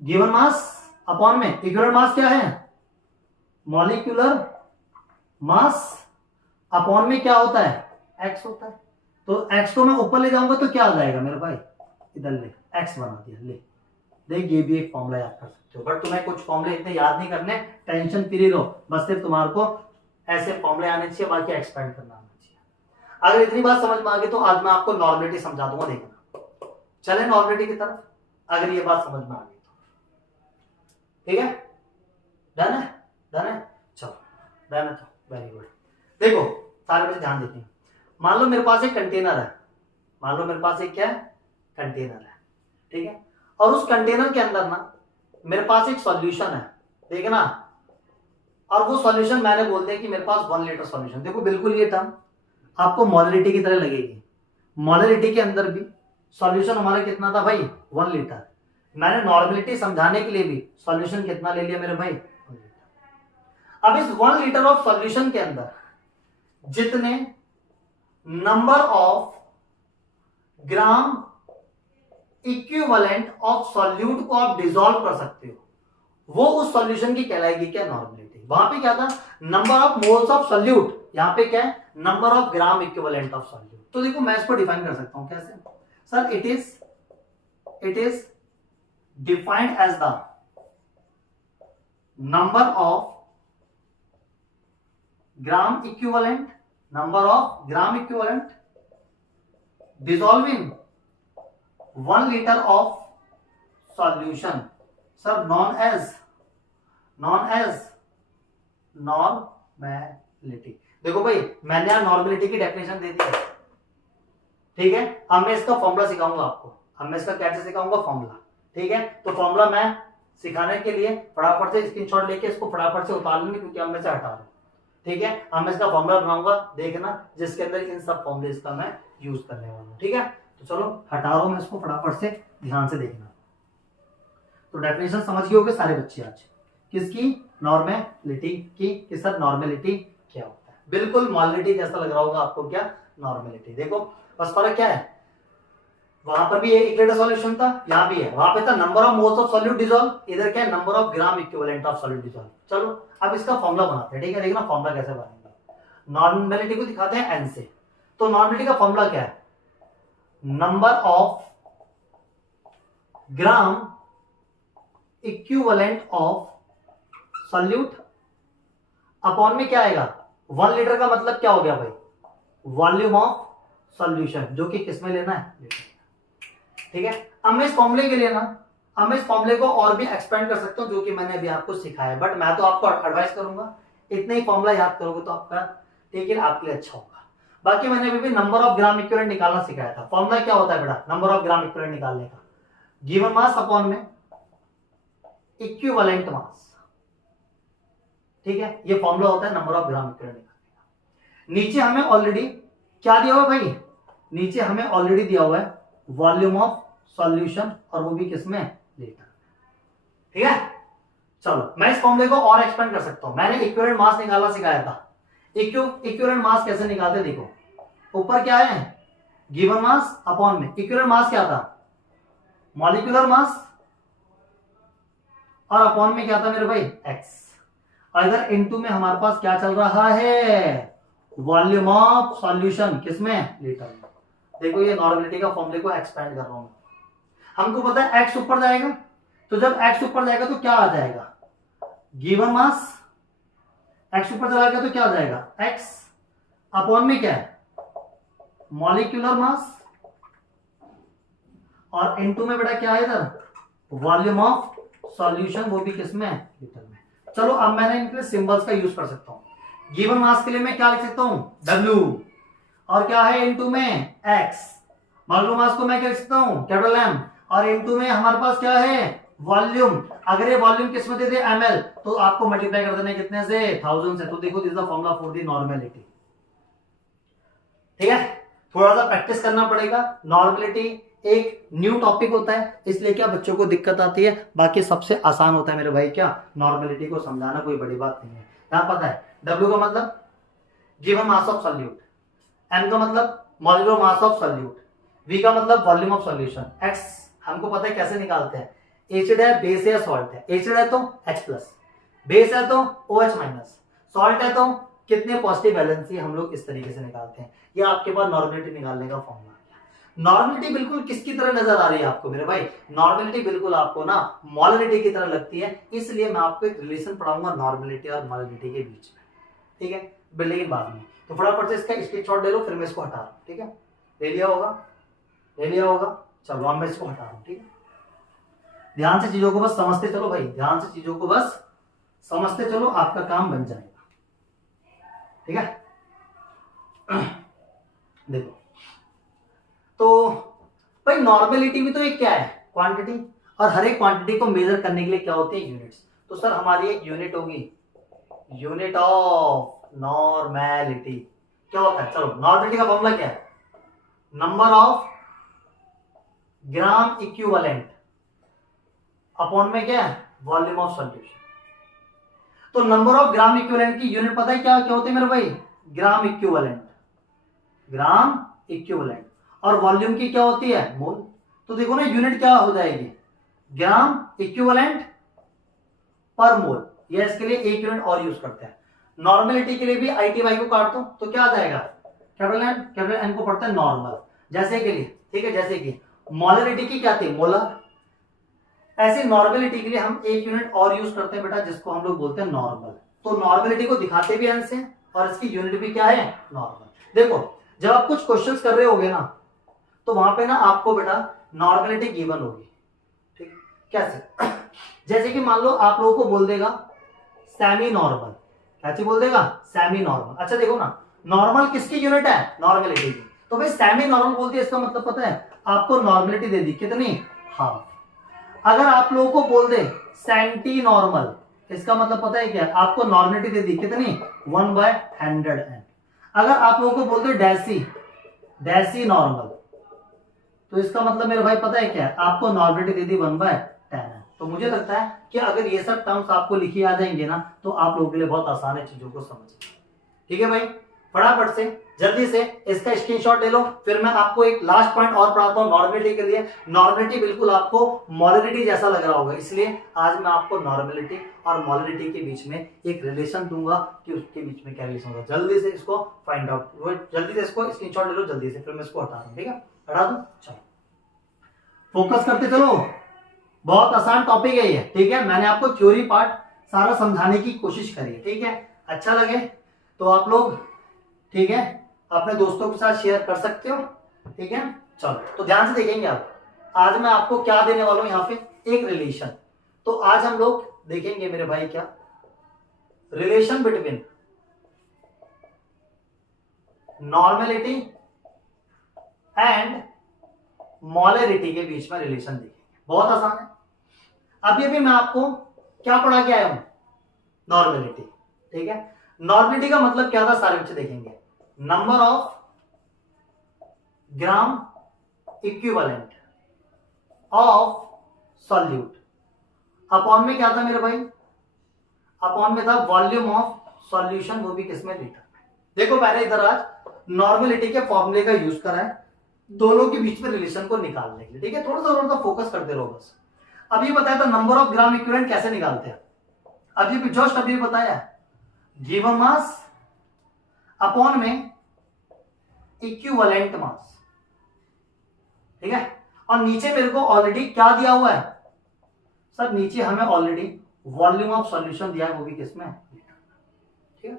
गिवन मास अपॉन में इक्विवेलेंट मास क्या है, मॉलिक्यूलर मास अपॉन में क्या होता है, x होता है। तो x को मैं ऊपर ले जाऊंगा तो क्या आ जाएगा मेरे भाई, इधर ले x बना दिया, ले देख ये भी एक फॉर्मूला याद कर सकते हो। बट तुम्हें कुछ फॉर्मूले इतने याद नहीं करने, टेंशन फ्री रहो, बस सिर्फ तुम्हारे को ऐसे फॉर्मूले आने चाहिए, बाकी एक्सपेंड करना आना चाहिए। अगर इतनी बात समझ में आ गई तो आज मैं आपको नॉर्मलिटी समझा दूंगा, देखना। चले नॉर्मलिटी की तरफ, अगर ये बात समझ में आ गई तो, ठीक है, डन है, डन है, चलो डन है, तो वेरी गुड। देखो सारे बच्चे ध्यान देते हैं, मान लो मेरे पास एक कंटेनर है, मान लो मेरे पास एक क्या है, कंटेनर है, ठीक है, और उस कंटेनर के अंदर ना मेरे पास एक सॉल्यूशन है, देखना, और वो सॉल्यूशन मैंने बोल दिया कि मेरे पास 1 लीटर सॉल्यूशन। देखो बिल्कुल ये टर्म आपको मोलरिटी की तरह लगेगी, मोलरिटी के अंदर भी सॉल्यूशन हमारा कितना था भाई 1 लीटर। मैंने नॉर्मलिटी समझाने के लिए भी सॉल्यूशन कितना ले लिया मेरे भाई 1 लीटर। अब इस 1 लीटर ऑफ सॉल्यूशन के अंदर जितने number of gram equivalent of solute को आप डिसॉल्व कर सकते हो, वो उस सॉल्यूशन की कहलाएगी क्या, नॉर्मलिटी। वहां पे क्या था, number of moles of solute, यहां पे क्या है, number of gram equivalent of solute. तो देखो मैं इसको डिफाइन कर सकता हूं कैसे, sir it is defined as the number of gram equivalent, number of gram equivalent dissolving 1 liter of solution, sir, known as normality. देखो भाई मैंने यहां नॉर्मेलिटी की डेफिनेशन दे दी है, ठीक है। अब मैं इसका फॉर्मूला सिखाऊंगा आपको, अब मैं इसका कैसे सिखाऊंगा, फॉर्मूला, ठीक है। तो फॉर्मूला मैं सिखाने के लिए फटाफट से स्क्रीनशॉट लेके इसको फटाफट से उतार लूंगी, क्योंकि अब मैं से हटा रहा हूं, ठीक है। अब मैं इसका फॉर्मूला बनाऊंगा, देखना, जिसके अंदर इन सब फॉर्मूले का मैं यूज करने वाला हूं, ठीक है। तो चलो हटा रहा हूं मैं इसको, फटाफट से ध्यान से देखना। तो डेफिनेशन समझ गए होंगे सारे बच्चे आज, किसकी, नॉर्मेलिटी की, कि सर नॉर्मेलिटी क्या होता है। बिल्कुल मोलरिटी जैसा लग रहा होगा आपको, क्या, नॉर्मेलिटी। देखो बस फर्क क्या है, वहां पर भी एक लीटर सॉल्यूशन था, यहाँ भी है, वहां पे था number of moles of solute dissolve, इधर क्या है, number of gram equivalent of solute dissolve. चलो अब इसका फॉर्मूला बनाते हैं, ठीक है। देखना फॉर्मूला कैसे बनेगा, नॉर्मेलिटी को दिखाते हैं एन से। तो नॉर्मेलिटी का फॉर्मूला क्या है, number of gram equivalent of solute upon में क्या आएगा 1 लीटर का मतलब क्या हो गया भाई वॉल्यूम ऑफ सॉल्यूशन, जो कि किसमें लेना है लीटर। ठीक है, अब मैं इस फॉर्मूले के लिए ना अब मैं इस फॉर्मूले को और भी एक्सपेंड कर सकता हूं जो कि मैंने अभी आपको सिखाया है, बट मैं तो आपको एडवाइस करूंगा इतने ही फॉर्मूला याद करोगे तो आपका ठीक है आपके लिए अच्छा होगा। बाकी मैंने अभी भी नंबर ऑफ ग्राम इक्विवेलेंट निकालना सिखाया था। फॉर्मूला क्या होता है बेटा नंबर ऑफ ग्राम इक्विवेलेंट निकालने का, गिवन मास अपॉन में इक्विवेलेंट मास। ठीक है, ये फॉर्मूला होता है नंबर ऑफ ग्राम इक्विवेलेंट निकालने का। नीचे हमें ऑलरेडी क्या दिया हुआ है भाई, नीचे हमें ऑलरेडी दिया हुआ है वॉल्यूम ऑफ सॉल्यूशन और वो भी किसमें लीटर। ठीक है, चलो मैं इस फॉर्मूले को और एक्सपेंड कर सकता हूं। मैंने इक्विवेलेंट मास निकालना सिखाया था। इक्विवेलेंट मास कैसे निकालते देखो, ऊपर क्या है गिवन मास अपॉन में इक्विवेलेंट मास क्या था मॉलिक्यूलर मास और अपॉन में क्या था मेरे भाई एक्स। अगर इनटू में हमारे पास क्या चल रहा है वॉल्यूम ऑफ सॉल्यूशन किसमें लीटर में। देखो ये नॉर्मलिटी का फॉर्मूले को एक्सपेंड कर रहा हूं। हमको पता है एक्स ऊपर जाएगा, तो जब एक्स ऊपर जाएगा तो क्या आ जाएगा गिवन मास, एक्स ऊपर चला गया तो क्या आ जाएगा एक्स अपॉन में क्या है मॉलिक्यूलर मास और इनटू में बेटा क्या है इधर वॉल्यूम ऑफ सॉल्यूशन, वो भी किसमें लीटर में। चलो अब मैंने इनके लिए सिंबल्स का यूज कर सकता हूं। गिवन मास के लिए मैं क्या लिख सकता हूं W और क्या है इनटू में x। मॉलिक्यूलर मास को मैं क्या लिख सकता हूं कैपिटल M और इनटू में हमारे पास क्या है वॉल्यूम। अगर ये वॉल्यूम किसमें दे दे ml तो आपको मल्टीप्लाई कर देना कितने से 1000 से। तो देखो this is the formula for the normality. ठीक है, थोड़ा सा प्रैक्टिस करना पड़ेगा। नॉर्मेलिटी एक न्यू टॉपिक होता है इसलिए क्या बच्चों को दिक्कत आती है, बाकी सबसे आसान होता है मेरे भाई क्या नॉर्मेलिटी को समझाना, कोई बड़ी बात नहीं है। यहां पता है W का मतलब given mass of solute, M का मतलब molecular mass of solute, V का मतलब वॉल्यूम ऑफ सॉल्यूशन, X हमको पता है कैसे निकालते हैं एसिड है बेस है सॉल्ट है। एसिड है तो H+, बेस है तो OH-, सॉल्ट है तो कितने पॉजिटिव वैलेंसी हम लोग इस तरीके से निकालते हैं। ये आपके पास नॉर्मेलिटी निकालने का फॉर्मूला। नॉर्मेलिटी बिल्कुल किसकी तरह नजर आ रही है आपको मेरे भाई, नॉर्मेलिटी बिल्कुल आपको ना मोलरिटी की तरह लगती है, इसलिए मैं आपको एक रिलेशन पढ़ाऊंगा नॉर्मेलिटी और मोलरिटी के बीच में। ठीक है, लेकिन बाद में तो फटाफट से इसका स्क्रीनशॉट ले लो फिर मैं इसको हटा रहा हूं। ठीक है, ले लिया होगा चलो मैं इसको हटा रहा हूं। ठीक है, ध्यान से चीजों को बस समझते चलो भाई, ध्यान से चीजों को बस समझते चलो, आपका काम बन जाएगा। ठीक है देखो तो भाई नॉर्मेलिटी भी तो एक क्या है क्वांटिटी, और हर एक क्वांटिटी को मेजर करने के लिए क्या होती है यूनिट्स। तो सर हमारी एक यूनिट होगी यूनिट ऑफ नॉर्मेलिटी। क्या होता है चलो नॉर्मेलिटी का फॉर्मूला क्या है number of gram equivalent upon में क्या है वॉल्यूम ऑफ सॉल्यूशन। तो नंबर ऑफ ग्राम इक्विवेलेंट की यूनिट पता है क्या क्या होती है मेरे भाई ग्राम इक्विवेलेंट और वॉल्यूम की क्या होती है मोल। तो देखो ना यूनिट क्या हो जाएगी ग्राम इक्विवेलेंट पर मोल, ये इसके लिए एक यूनिट और यूज करते हैं। नॉर्मेलिटी के लिए भी ITY को काट दो तो क्या आ जाएगा कैपिटल एन को पढ़ते हैं नॉर्मल, जैसे के लिए। ठीक है, जैसे कि मोलरिटी की क्या थी मोलर, ऐसे नॉर्मेलिटी के लिए हम एक यूनिट और यूज करते हैं बेटा जिसको हम लोग बोलते हैं नॉर्मल। तो नॉर्मेलिटी को दिखाते भी एन से और इसकी यूनिट भी क्या है नॉर्मल। देखो जब आप कुछ क्वेश्चंस कर रहे होगे ना तो वहां पे ना आपको बेटा नॉर्मेलिटी गिवन होगी। ठीक, कैसे जैसे कि मान लो आप लोगों को बोल देगा सेमी नॉर्मल, कैसे बोल देगा सेमी नॉर्मल। अच्छा देखो ना नॉर्मल किसकी यूनिट है नॉर्मेलिटी की, तो भाई सेमी नॉर्मल बोलती है इसका मतलब पता है आपको नॉर्मेलिटी दे दी कितनी हाफ। अगर आप लोगों को बोल दे सेंटी नॉर्मल इसका मतलब पता है क्या आपको नॉर्मेलिटी दे दी कितनी 1/100n। अगर आप लोगों को बोल दे डेसी नॉर्मल तो इसका मतलब मेरे भाई पता है क्या आपको नॉर्मेलिटी दे दी 1/10। तो मुझे लगता है कि अगर ये सब टर्म्स आपको लिखी आ जाएंगे ना तो आप लोगों के लिए बहुत आसान है चीजों को समझना। ठीक है भाई, फटाफट से जल्दी से इसका स्क्रीनशॉट ले लो, फिर मैं आपको एक लास्ट पॉइंट और पढ़ाता हूं नॉर्मेलिटी के लिए। नॉर्मेलिटी बिल्कुल आपको मोलरिटी जैसा लग रहा होगा, इसलिए आज मैं आपको नॉर्मेलिटी और मोलरिटी के बीच में एक रिलेशन दूंगा कि उसके बीच में क्या रिलेशन होगा। जल्दी से इसको फाइंड आउट, जल्दी से इसको स्क्रीनशॉट ले लो जल्दी से, फिर मैं इसको हटा दूं। ठीक है, हटा दूं, चलो फोकस करते चलो। बहुत आसान टॉपिक है ये, ठीक है। मैंने आपको थ्योरी पार्ट सारा समझाने की कोशिश करी है, ठीक है। अच्छा लगे तो आप लोग, ठीक है, अपने दोस्तों के साथ शेयर कर सकते हो, ठीक है। चलो तो ध्यान से देखेंगे आप, आज मैं आपको क्या देने वाला हूं यहाँ पे, एक रिलेशन। तो आज हम लोग देखेंगे मेरे भाई क्या, रिलेशन बिटवीन नॉर्मेलिटी एंड मॉलरिटी के बीच में रिलेशन देखेंगे। बहुत आसान है। अभी मैं आपको क्या पढ़ा के आया हूं, नॉर्मेलिटी, ठीक है। नॉर्मेलिटी का मतलब क्या था सारे बच्चे देखेंगे, number of gram equivalent of solute upon में क्या था मेरे भाई, अपॉन में था वॉल्यूम ऑफ सॉल्यूशन, वो भी किसमें, लीटर में। देखो पहले इधर आज नॉर्मेलिटी के फॉर्मूले का यूज करा है दोनों के बीच में रिलेशन को निकालने के लिए, ठीक है। थोड़ा सा फोकस करते रहो बस। अभी बताया था नंबर ऑफ ग्राम इक्विवेलेंट कैसे निकालते हैं, अभी जस्ट अभी बताया, गिवन मास अपॉन में इक्विवेलेंट मास, ठीक है। और नीचे मेरे को ऑलरेडी क्या दिया हुआ है सर, नीचे हमें ऑलरेडी वॉल्यूम ऑफ सॉल्यूशन दिया है, वो भी किसमें, ठीक है।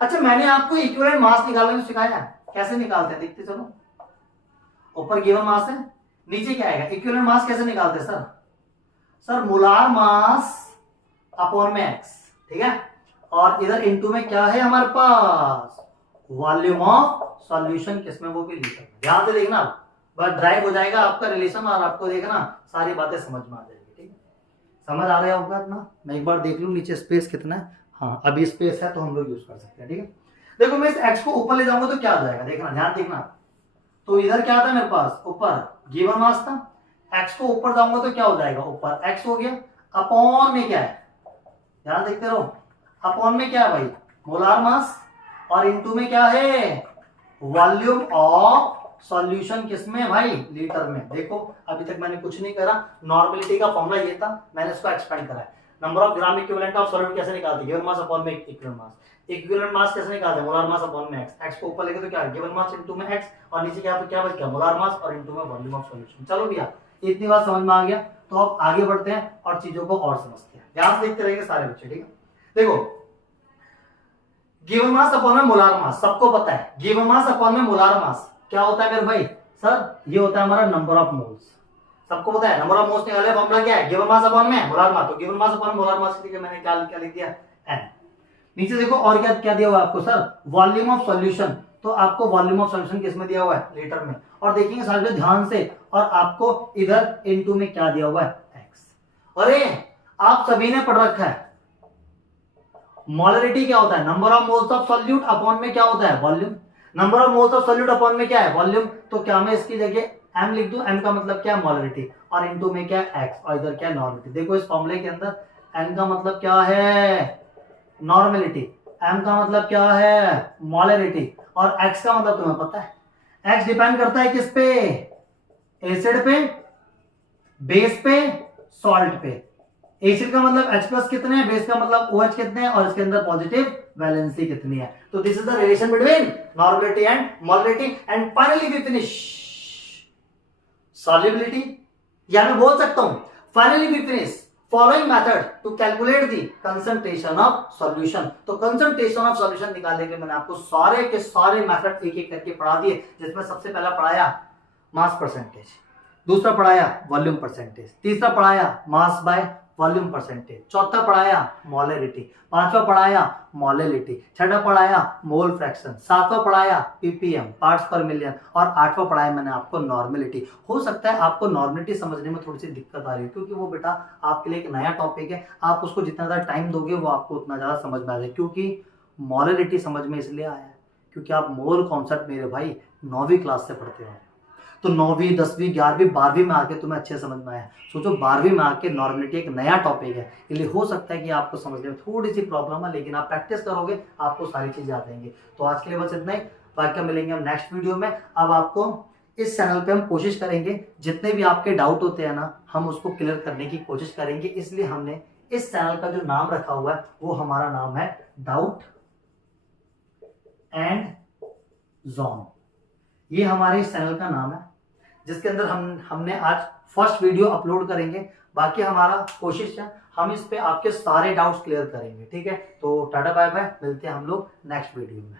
अच्छा मैंने आपको इक्विवेलेंट मास निकालने में सिखाया है, कैसे निकालते हैं देखते चलो। ऊपर गिवन मास है, नीचे क्या आएगा, इक्विवेलेंट मास कैसे निकालते हैं सर मोलार मास अपॉन में एक्स, ठीक है। और इधर इनटू में क्या है हमारे पास, वॉल्यूम ऑफ सॉल्यूशन किसमें, वो भी लीटर में। ध्यान से देखना, बस ड्राइव हो जाएगा आपका रिलेशन और आपको देखना सारी बातें समझ में आ जाएगी, ठीक है। समझ आ रहा होगा ना, मैं एक बार देख लूं नीचे स्पेस कितना है, हाँ अभी स्पेस है तो हम लोग यूज कर सकते हैं, ठीक है। देखो मैं इस एक्स को ऊपर ले जाऊंगा तो क्या आ जाएगा, देखना ध्यान देखना। तो इधर क्या था मेरे पास, ऊपर गिवन मास था, एक्स को ऊपर जाऊंगा तो क्या हो जाएगा, ऊपर एक्स हो गया, अपॉन में क्या है, ध्यान देखते रहो, अपॉन में क्या है भाई, मोलार मास, और इनटू में क्या है, वॉल्यूम ऑफ सॉल्यूशन किसमें भाई, लीटर में। देखो अभी तक मैंने कुछ नहीं करा, नॉर्मेलिटी का फॉर्मूला ये था, मैंने इसको एक्सपेंड करा है। Number of gram equivalent of solute कैसे निकालते हैं, गिवन मास अपॉन में इक्विवेलेंट मास, इक्विवेलेंट मास कैसे निकालते हैं, मोलार मास अपॉन में एक्स, एक्स को ऊपर लेके तो क्या है, गिवन मास इनटू में एक्स, और नीचे क्या क्या बच गया, मोलार मास और इनटू में वॉल्यूम ऑफ सॉल्यूशन। चलो भैया इतनी बात समझ में आ गया, तो अब आगे बढ़ते हैं और चीजों को और समझते हैं, ध्यान से देखते रहेंगे सारे बच्चे, ठीक है। देखो गिवन मास अपॉन में मोलार मास, सबको पता है गिवन मास अपॉन में मोलार मास क्या होता है मेरे भाई, सर ये होता है हमारा नंबर ऑफ मोल्स, सबको पता है नंबर ऑफ मोल्स निकाले, फॉर्मूला क्या है, गिवन मास अपॉन में मोलार मास, तो given mass upon molar mass के लिए मैंने क्या लिख दिया n। नीचे देखो और क्या क्या दिया हुआ है आपको सर, वॉल्यूम ऑफ सॉल्यूशन, तो आपको वॉल्यूम ऑफ सॉल्यूशन किसमें दिया हुआ है, लीटर में। और देखेंगे सारे ध्यान से, और आपको इधर इनटू में क्या दिया हुआ है, x। अरे आप सभी ने पढ़ रखा है मोलरिटी क्या होता है, number of moles of solute upon में क्या होता है, volume. Number of moles of solute upon में क्या है, वॉल्यूम। तो क्या मैं इसकी जगह m लिख दूं, m का मतलब क्या है, मोलरिटी, और इनटू में क्या है x, और इधर क्या है, नॉर्मेलिटी। देखो इस फॉर्मूले के अंदर n का मतलब क्या है, नॉर्मेलिटी, m का मतलब क्या है, मोलरिटी, और x का मतलब तुम्हें पता है, x डिपेंड करता है किस पे, एसिड पे, बेस पे, सॉल्ट पे। एसिड का मतलब H प्लस कितने हैं, बेस का मतलब OH कितने हैं, और इसके अंदर पॉजिटिव वैलेंसी कितनी है। तो this is the relation between normality and molarity. And finally we finish solubility, या मैं बोल सकता हूं finally we finish following method to calculate the concentration of solution. तो कंसंट्रेशन ऑफ सॉल्यूशन निकालने के मैंने आपको सारे के सारे मेथड एक एक करके पढ़ा दिए, जिसमें सबसे पहला पढ़ाया मास परसेंटेज, दूसरा पढ़ाया वॉल्यूम परसेंटेज, तीसरा पढ़ाया मास बाय वॉल्यूम परसेंटेज, चौथा पढ़ाया मोलरिटी, पांचवा पढ़ाया मोलरिटी, छठा पढ़ाया मोल फ्रैक्शन, सातवां पढ़ाया पीपीएम पार्ट्स पर मिलियन, और आठवां पढ़ाया मैंने आपको नॉर्मेलिटी। हो सकता है आपको नॉर्मेलिटी समझने में थोड़ी सी दिक्कत आ रही है, क्योंकि वो बेटा आपके लिए एक नया टॉपिक है, आप उसको जितना ज्यादा टाइम दोगे वो आपको उतना ज्यादा समझ में आ जाए। क्योंकि मोलरिटी समझ में इसलिए आया है क्योंकि आप मोल कॉन्सेप्ट मेरे भाई 9वीं क्लास से पढ़ते हो, तो 9वीं 10वीं 11वीं 12वीं में आके तुम्हें अच्छे समझ में आया। सोचो 12वीं में आके नॉर्मेलिटी एक नया टॉपिक है, इसलिए हो सकता है कि आपको समझने में थोड़ी सी प्रॉब्लम है, लेकिन आप प्रैक्टिस करोगे आपको सारी चीजें आ जाएंगी। तो आज के लिए बस इतना ही, बाकी मिलेंगे हम नेक्स्ट वीडियो में। अब आपको इस चैनल पे हम कोशिश करेंगे जितने भी आपके डाउट होते हैं ना, हम उसको क्लियर करने की कोशिश करेंगे। इसलिए हमने इस चैनल का जो नाम रखा हुआ है वो हमारा नाम है डाउट एंड जोन। ये हमारे इस चैनल का नाम है, जिसके अंदर हमने आज फर्स्ट वीडियो अपलोड करेंगे। बाकी हमारा कोशिश है हम इस पे आपके सारे डाउट्स क्लियर करेंगे। ठीक है, तो टाटा बाय बाय, मिलते हैं हम लोग नेक्स्ट वीडियो में।